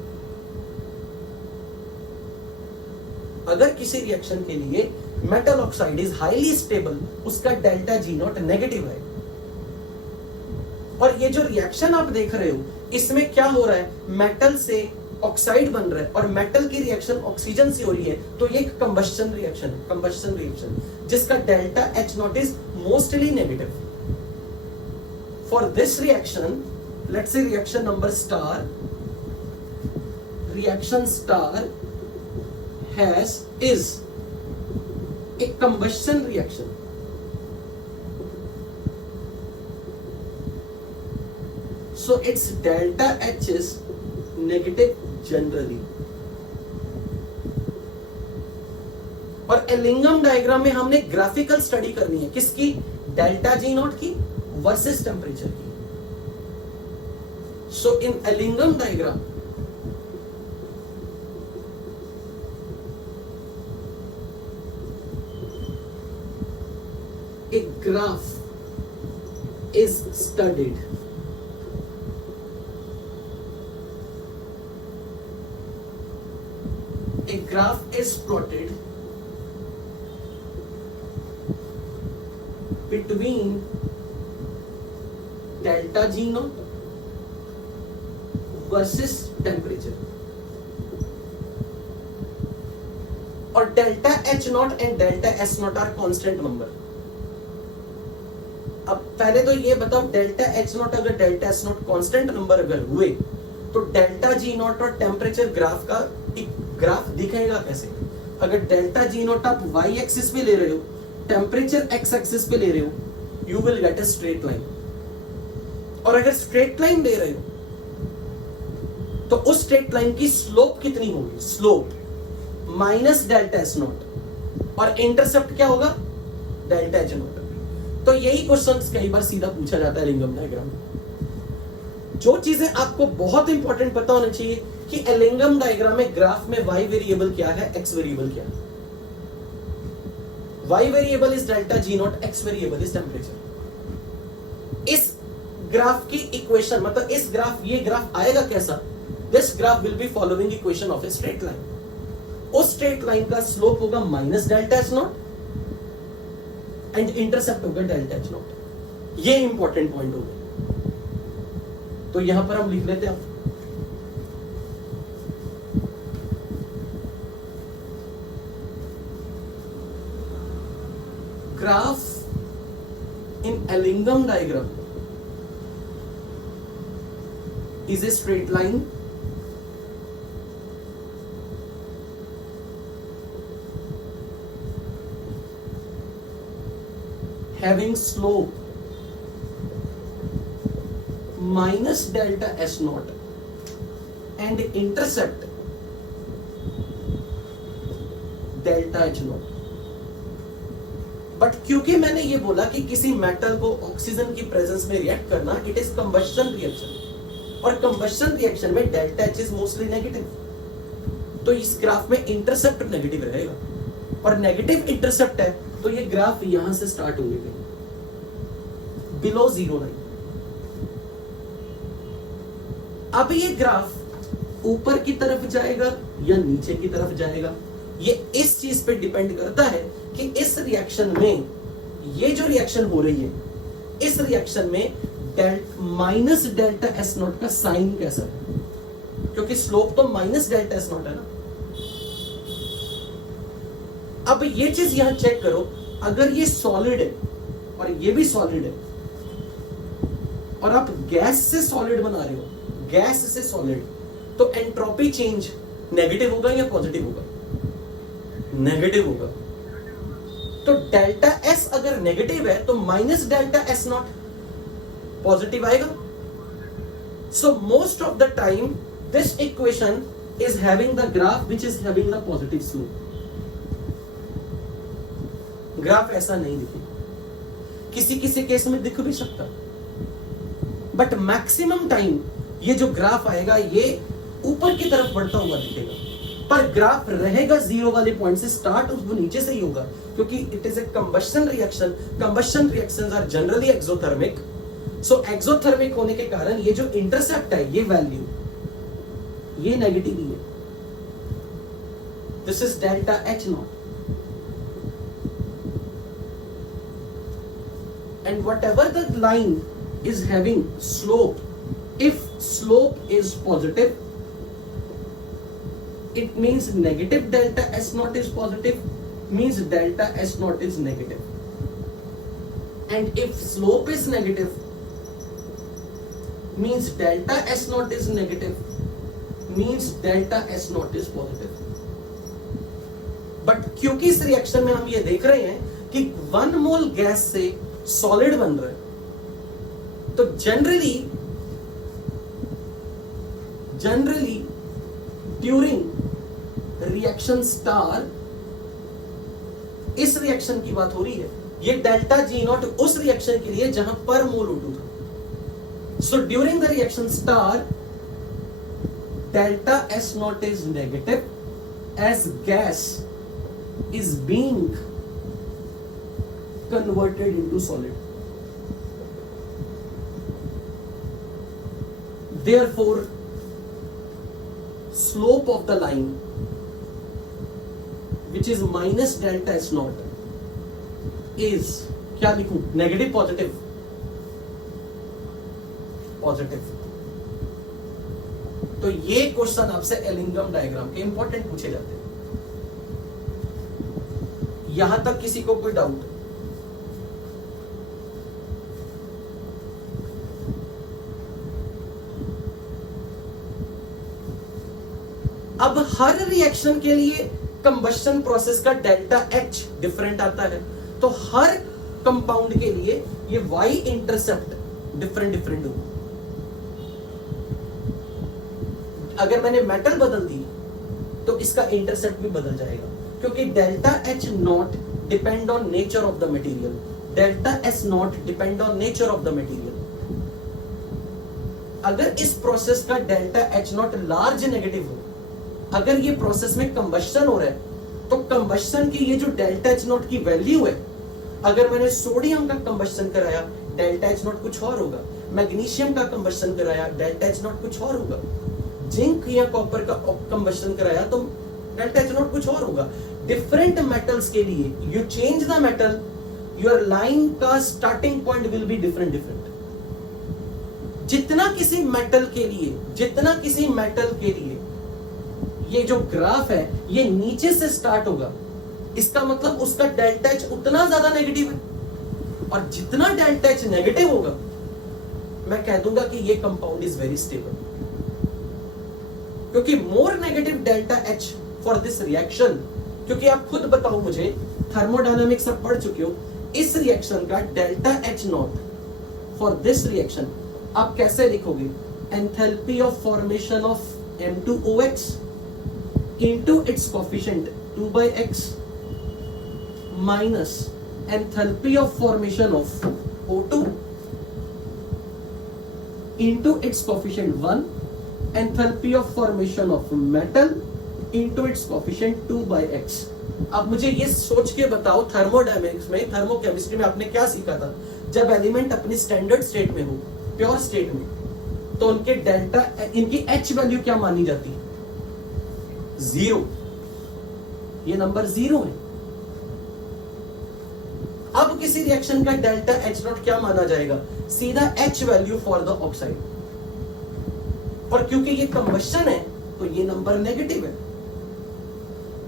अगर किसी रिएक्शन के लिए metal oxide is highly stable, उसका डेल्टा जी नॉट नेगेटिव है। और ये जो रिएक्शन आप देख रहे हो, इसमें क्या हो रहा है? मेटल से ऑक्साइड बन रहा है और मेटल की रिएक्शन ऑक्सीजन से हो रही है, तो ये एक कंबस्शन रिएक्शन जिसका delta H not is mostly negative. For this reaction, let's say reaction number star, reaction star is a combustion reaction. So its delta H is negative generally. और Ellingham diagram में हमने graphical study करनी है किसकी? Delta G not की versus temperature की। So in Ellingham diagram a graph is studied. A graph is plotted between delta G naught versus temperature. और delta H naught and delta S naught are constant number. अब पहले तो ये बताओ, delta H naught अगर delta S naught constant number अगर हुए तो डेल्टा जी नॉट और टेम्परेचर ग्राफ का एक ग्राफ दिखेगा कैसे? अगर डेल्टा जी नॉट आप वाई एक्सिस पे ले रहे हो, टेम्परेचर एक्स एक्सिस पे ले रहे हो, you will get a straight line. और अगर स्ट्रेट लाइन ले रहे हो तो उस स्ट्रेट लाइन की स्लोप कितनी होगी? Slope minus delta S not, और इंटरसेप्ट क्या होगा? Delta H not. तो यही क्वेश्चंस कई बार सीधा पूछा जाता है एलिंगम डायग्राम में। जो चीजें आपको बहुत इंपॉर्टेंट पता होना चाहिए कि एलिंगम डायग्राम में ग्राफ में y वेरिएबल क्या है, x वेरिएबल क्या है। y variable is delta G not, x variable is temperature. इस ग्राफ की इक्वेशन मतलब ये ग्राफ आएगा कैसा? This graph will be following equation of a straight line. उस स्ट्रेट लाइन का स्लोप होगा minus delta H naught and intercept होगा डेल्टा एच नॉट। ये इंपॉर्टेंट पॉइंट होगा, तो यहां पर हम लिख लेते हैं। Graph in Ellingham diagram is a straight line having slope minus delta S naught and intercept delta H naught. But क्योंकि मैंने ये बोला कि किसी मेटल को ऑक्सीजन की प्रेजेंस में रिएक्ट करना, इट इज कंबशन रिएक्शन, और कंबशन रिएक्शन में delta H is mostly negative, तो इस ग्राफ में इंटरसेप्ट नेगेटिव रहेगा, और नेगेटिव इंटरसेप्ट है तो ये ग्राफ यहां से स्टार्ट होंगे कहीं बिलो 0 लाइन. अब ये ग्राफ ऊपर की तरफ जाएगा या नीचे की तरफ जाएगा, ये इस चीज पे डिपेंड करता है कि इस रिएक्शन में, ये जो रिएक्शन हो रही है, इस रिएक्शन में माइनस डेल्टा एस नॉट का साइन कैसा है, क्योंकि स्लोप तो माइनस डेल्टा एस नॉट है ना. अब ये चीज यहां चेक करो, अगर ये सॉलिड है और ये भी सॉलिड है, और आप गैस से सॉलिड बना रहे हो, गैस से सॉलिड, तो एंट्रोपी चेंज नेगेटिव होगा या पॉजिटिव होगा? नेगेटिव होगा. तो डेल्टा एस अगर नेगेटिव है तो minus delta S nought positive आएगा. So most of the time this equation is having the graph which is having the positive slope. Graph ऐसा नहीं दिखेगा, किसी किसी केस में दिख भी सकता, बट मैक्सिमम टाइम ये जो ग्राफ आएगा ये ऊपर की तरफ बढ़ता हुआ दिखेगा, पर ग्राफ रहेगा 0 वाले पॉइंट से स्टार्ट, वो नीचे से ही होगा, क्योंकि it is a combustion reaction. Combustion reactions are generally exothermic. So exothermic होने के कारण ये जो इंटरसेप्ट है, ये वैल्यू, ये नेगेटिव ही है. This is delta H not. And whatever the line is having slope, if slope is positive, it means negative delta S naught is positive, means delta S naught is negative. And if slope is negative, means delta S naught is negative, means delta S naught is positive. But क्योंकि इस reaction में हम ये देख रहे हैं कि 1 मोल gas से सॉलिड बन रहा है, तो जनरली ड्यूरिंग रिएक्शन स्टार, इस रिएक्शन की बात हो रही है, ये डेल्टा जी नॉट उस रिएक्शन के लिए जहां पर मोल O2 था. So during the reaction star delta S naught is negative as gas is being converted into solid. Therefore, slope of the line, which is minus delta S naught, is क्या लिखूं? Negative, positive? Positive. तो ये question आपसे Ellingham diagram के important पूछे जाते हैं. यहां तक किसी को कोई डाउट? अब हर रिएक्शन के लिए कंबशन प्रोसेस का डेल्टा एच डिफरेंट आता है, तो हर कंपाउंड के लिए ये वाई इंटरसेप्ट डिफरेंट होगा. अगर मैंने मेटल बदल दी तो इसका इंटरसेप्ट भी बदल जाएगा, क्योंकि delta H not depend on nature of the material, delta S not depend on nature of the material. अगर इस प्रोसेस का delta H not large negative हो, अगर ये प्रोसेस में कंबशन हो रहा है, तो कंबशन की ये जो डेल्टा एच नॉट की वैल्यू है, अगर मैंने सोडियम का कंबशन कराया डेल्टा एच नॉट कुछ और होगा, मैग्नीशियम का कंबशन कराया डेल्टा एच नॉट कुछ और होगा, जिंक या कॉपर का कंबशन कराया तो डेल्टा एच नॉट कुछ और होगा. डिफरेंट मेटल्स के लिए you change the metal, your line का starting point will be different. जितना किसी मेटल के लिए ये जो ग्राफ है ये नीचे से स्टार्ट होगा, इसका मतलब उसका डेल्टा एच उतना ज्यादा नेगेटिव है, और जितना डेल्टा एच नेगेटिव होगा मैं कह दूंगा कि ये कंपाउंड इज वेरी स्टेबल. क्योंकि more negative delta H for this reaction, क्योंकि आप खुद बताओ मुझे, थर्मोडायनामिक्स आप पढ़ चुके हो, इस रिएक्शन का delta H not for this reaction आप कैसे लिखोगे? Enthalpy of formation of M2OH into its coefficient 2/x minus enthalpy of formation of O2 into its coefficient 1, enthalpy of formation of metal into its coefficient 2/x। अब मुझे ये सोच के बताओ, thermodynamics में, थर्मोकेमिस्ट्री में आपने क्या सीखा था? जब एलिमेंट अपनी स्टैंडर्ड स्टेट में हो, प्योर स्टेट में, तो उनके डेल्टा, इनकी एच वैल्यू क्या मानी जाती है? 0। ये नंबर 0 है। अब किसी रिएक्शन का डेल्टा एच नॉट क्या माना जाएगा? सीधा H value for the oxide. और क्योंकि ये कंबशन है तो ये नंबर नेगेटिव है।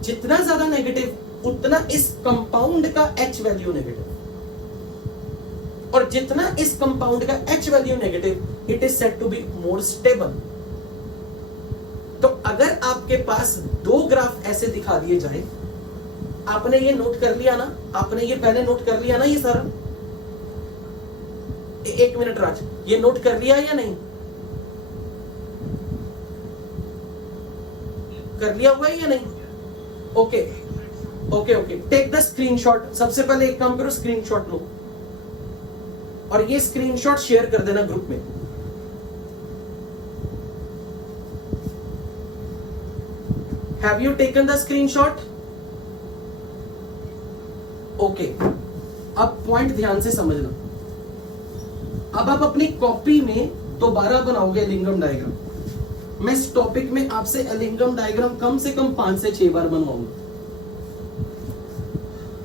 जितना ज्यादा नेगेटिव उतना इस कंपाउंड का एच वैल्यू नेगेटिव, और जितना इस कंपाउंड का H value negative, it is said to be more stable. तो अगर आपके पास दो ग्राफ ऐसे दिखा दिए जाए, आपने ये नोट कर लिया ना, आपने ये पहले नोट कर लिया ना, ये सारा, एक मिनट राज, ये नोट कर लिया या नहीं? कर लिया हुआ है या नहीं? Okay okay okay, take the screenshot. सबसे पहले एक काम करो, स्क्रीनशॉट लो और ये स्क्रीनशॉट शेयर कर देना ग्रुप में। Have you taken the screenshot? Okay, अब पॉइंट ध्यान से समझना। अब आप अपनी कॉपी में दोबारा बनाओगे एलिंगम डायग्राम। मैं इस टॉपिक में आपसे एलिंगम डायग्राम कम से कम 5 से 6 बार बनवाऊंगा।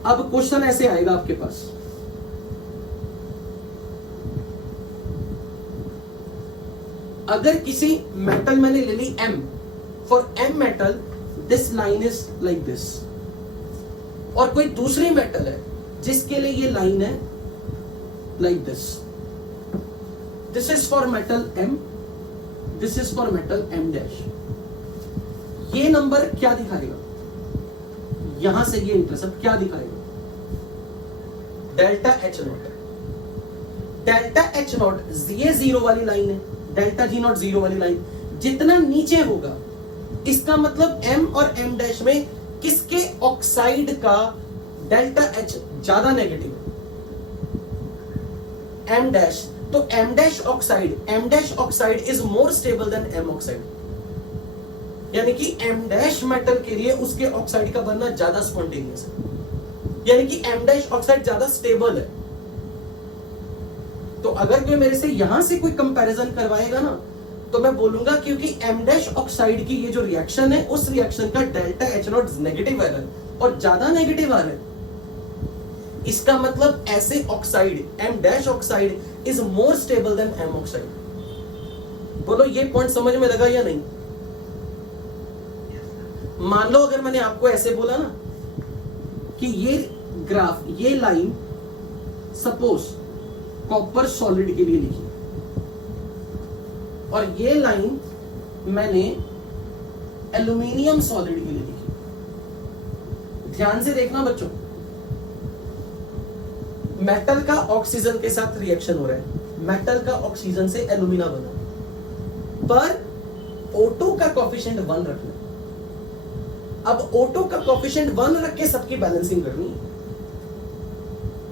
अब क्वेश्चन ऐसे आएगा आपके पास, अगर किसी मेटल मैंने ले ली M, for M metal this line is like this, और कोई दूसरी मेटल है जिसके लिए ये लाइन है like this. This is for metal M, this is for metal M dash. ये नंबर क्या दिखाएगा? यहां से ये इंटरसेप्ट क्या दिखाएगा? Delta H not. Delta H not ये 0 वाली लाइन है, डेल्टा जी नॉट 0 वाली लाइन। जितना नीचे होगा, इसका मतलब M और M डैश में किसके ऑक्साइड का डेल्टा एच ज्यादा नेगेटिव है? M dash. तो M dash oxide is more stable then M oxide. यानी कि M डैश मेटल के लिए उसके ऑक्साइड का बनना ज्यादा स्पॉन्टेनियस है, यानी कि M डैश ऑक्साइड ज्यादा स्टेबल है। तो अगर कोई मेरे से यहां से कोई कंपैरिजन करवाएगा ना, तो मैं बोलूंगा क्योंकि M डैश ऑक्साइड की ये जो रिएक्शन है, उस रिएक्शन का डेल्टा एच नॉट नेगेटिव आ रहा है और ज्यादा नेगेटिव आ रहा है। इसका मतलब ऐसे oxide, M dash oxide is more stable then M oxide. बोलो ये पॉइंट समझ में लगा या नहीं? मान लो अगर मैंने आपको ऐसे बोला ना कि ये ग्राफ, ये लाइन सपोज कॉपर सॉलिड के लिए लिखी, और ये लाइन मैंने एल्यूमिनियम सॉलिड के लिए लिखी। ध्यान से देखना बच्चों, मेटल का ऑक्सीजन के साथ रिएक्शन हो रहा है, मेटल का ऑक्सीजन से एल्यूमिना बना, पर O2 का कोफिशिएंट 1 रखना। अब O2 का कोफिशिएंट 1 रख के सबकी बैलेंसिंग करनी है।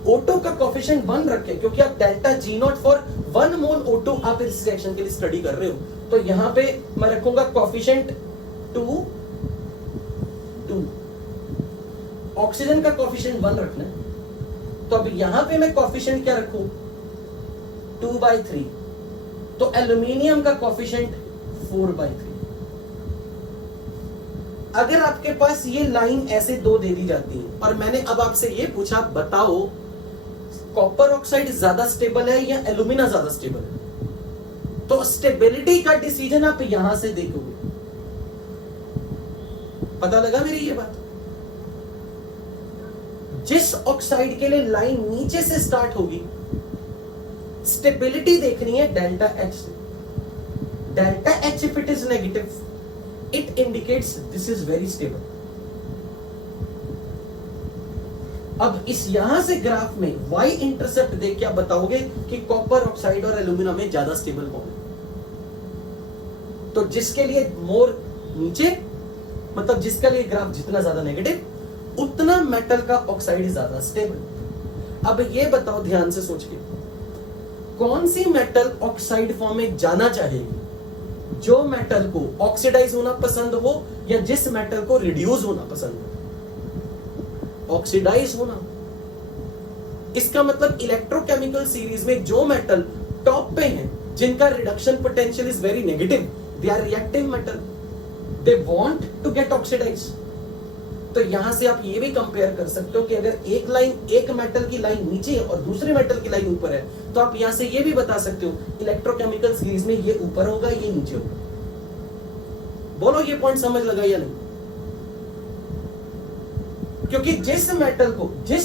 O2 का कोफिशिएंट 1 रख के, क्योंकि आप delta G naught for 1 mole O2 आप इस रिएक्शन के लिए स्टडी कर रहे हो, तो यहां पे मैं रखूंगा कोफिशिएंट 2, ऑक्सीजन का कोफिशिएंट 1 रखना है, तो अब यहां पे मैं कोफिशिएंट क्या रखूं? 2/3। तो एल्यूमिनियम का कोफिशिएंट 4/3। अगर आपके पास ये लाइन ऐसे दो दे दी जाती है और मैंने अब आपसे ये पूछा, बताओ कॉपर ऑक्साइड ज्यादा स्टेबल है या एल्यूमिना ज्यादा स्टेबल है, तो स्टेबिलिटी का डिसीजन आप यहां से देखोगे। पता लगा मेरी ये बात? जिस ऑक्साइड के लिए लाइन नीचे से स्टार्ट होगी, स्टेबिलिटी देखनी है डेल्टा एच से। Delta H if it is negative, it indicates this is very stable. अब इस यहां से ग्राफ में y इंटरसेप्ट देख के आप बताओगे कि कॉपर ऑक्साइड और एल्यूमिना में ज्यादा स्टेबल कौन है। तो जिसके लिए मोर नीचे, मतलब जिसके लिए ग्राफ जितना ज्यादा नेगेटिव उतना मेटल का ऑक्साइड ज्यादा स्टेबल। अब ये बताओ ध्यान से सोच के, कौन सी मेटल ऑक्साइड फॉर्म में जाना चाहेगी? जो मेटल को ऑक्सीडाइज होना पसंद हो या जिस मेटल को रिड्यूस होना पसंद हो? ऑक्सीडाइज होना। इसका मतलब इलेक्ट्रोकेमिकल सीरीज में जो मेटल टॉप पे हैं, जिनका reduction potential is very negative, they are reactive metal, they want to get oxidise. तो यहां से आप ये भी कंपेयर कर सकते हो कि अगर एक लाइन, एक मेटल की लाइन नीचे और दूसरे मेटल की लाइन ऊपर है, तो आप यहां से ये भी बता सकते हो इलेक्ट्रोकेमिकल सीरीज में ये ऊपर होगा, ये नीचे होगा। बोलो ये पॉइंट समझ लगा या नहीं? क्योंकि जिस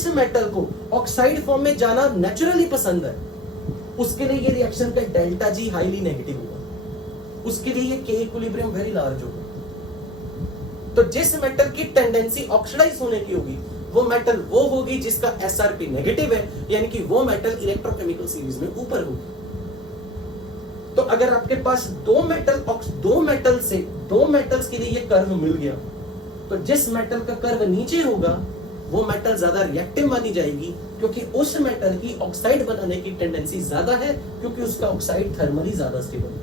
मेटल को ऑक्साइड फॉर्म में जाना नेचुरली पसंद है, उसके लिए ये रिएक्शन का डेल्टा जी हाईली नेगेटिव होगा, उसके लिए ये के इक्विलिब्रियम वेरी लार्ज होगा। तो जिस मेटल की टेंडेंसी ऑक्सीडाइज होने की होगी, वो मेटल वो होगी जिसका एसआरपी नेगेटिव है, यानी कि वो मेटल इलेक्ट्रोकेमिकल सीरीज में ऊपर होगी। तो अगर आपके पास दो मेटल्स के लिए ये कर्व मिल गया, तो जिस मेटल का कर्व नीचे होगा वो मेटल ज्यादा रिएक्टिव मानी जाएगी, क्योंकि उस मेटल की ऑक्साइड बनाने की टेंडेंसी ज्यादा है, क्योंकि उसका ऑक्साइड थर्मली ज्यादा स्टेबल है।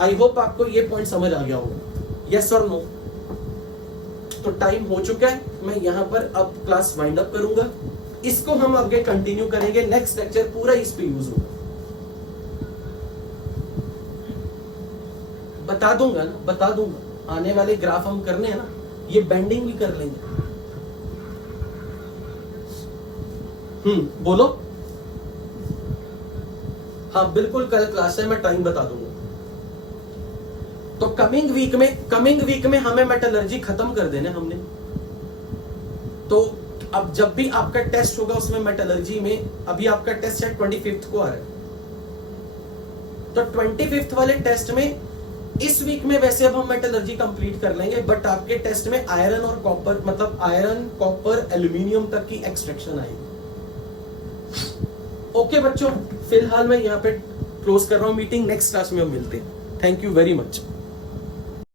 आई होप आपको ये पॉइंट समझ आ गया होगा, यस और नो? तो टाइम हो चुका है, मैं यहां पर अब क्लास वाइंड अप करूंगा। इसको हम आगे कंटिन्यू करेंगे, नेक्स्ट लेक्चर पूरा इस पे यूज होगा। बता दूंगा आने वाले ग्राफ हम करने हैं ना, ये बेंडिंग भी कर लेंगे। बोलो। हाँ बिल्कुल, कल क्लास है, मैं टाइम बता दूंगा। तो कमिंग वीक में हमें मेटलर्जी खत्म कर देना हमने। तो अब जब भी आपका टेस्ट होगा उसमें मेटलर्जी में, अभी आपका टेस्ट शायद 25 को आ रहा है, तो 25 वाले टेस्ट में इस वीक में वैसे अब हम मेटलर्जी कंप्लीट कर लेंगे, बट आपके टेस्ट में आयरन और कॉपर, मतलब आयरन, कॉपर, एल्यूमिनियम तक की एक्सट्रैक्शन आएगी। ओके बच्चों, फिलहाल मैं यहाँ पे क्लोज कर रहा हूँ मीटिंग, नेक्स्ट क्लास में हम मिलते हैं। Thank you very much.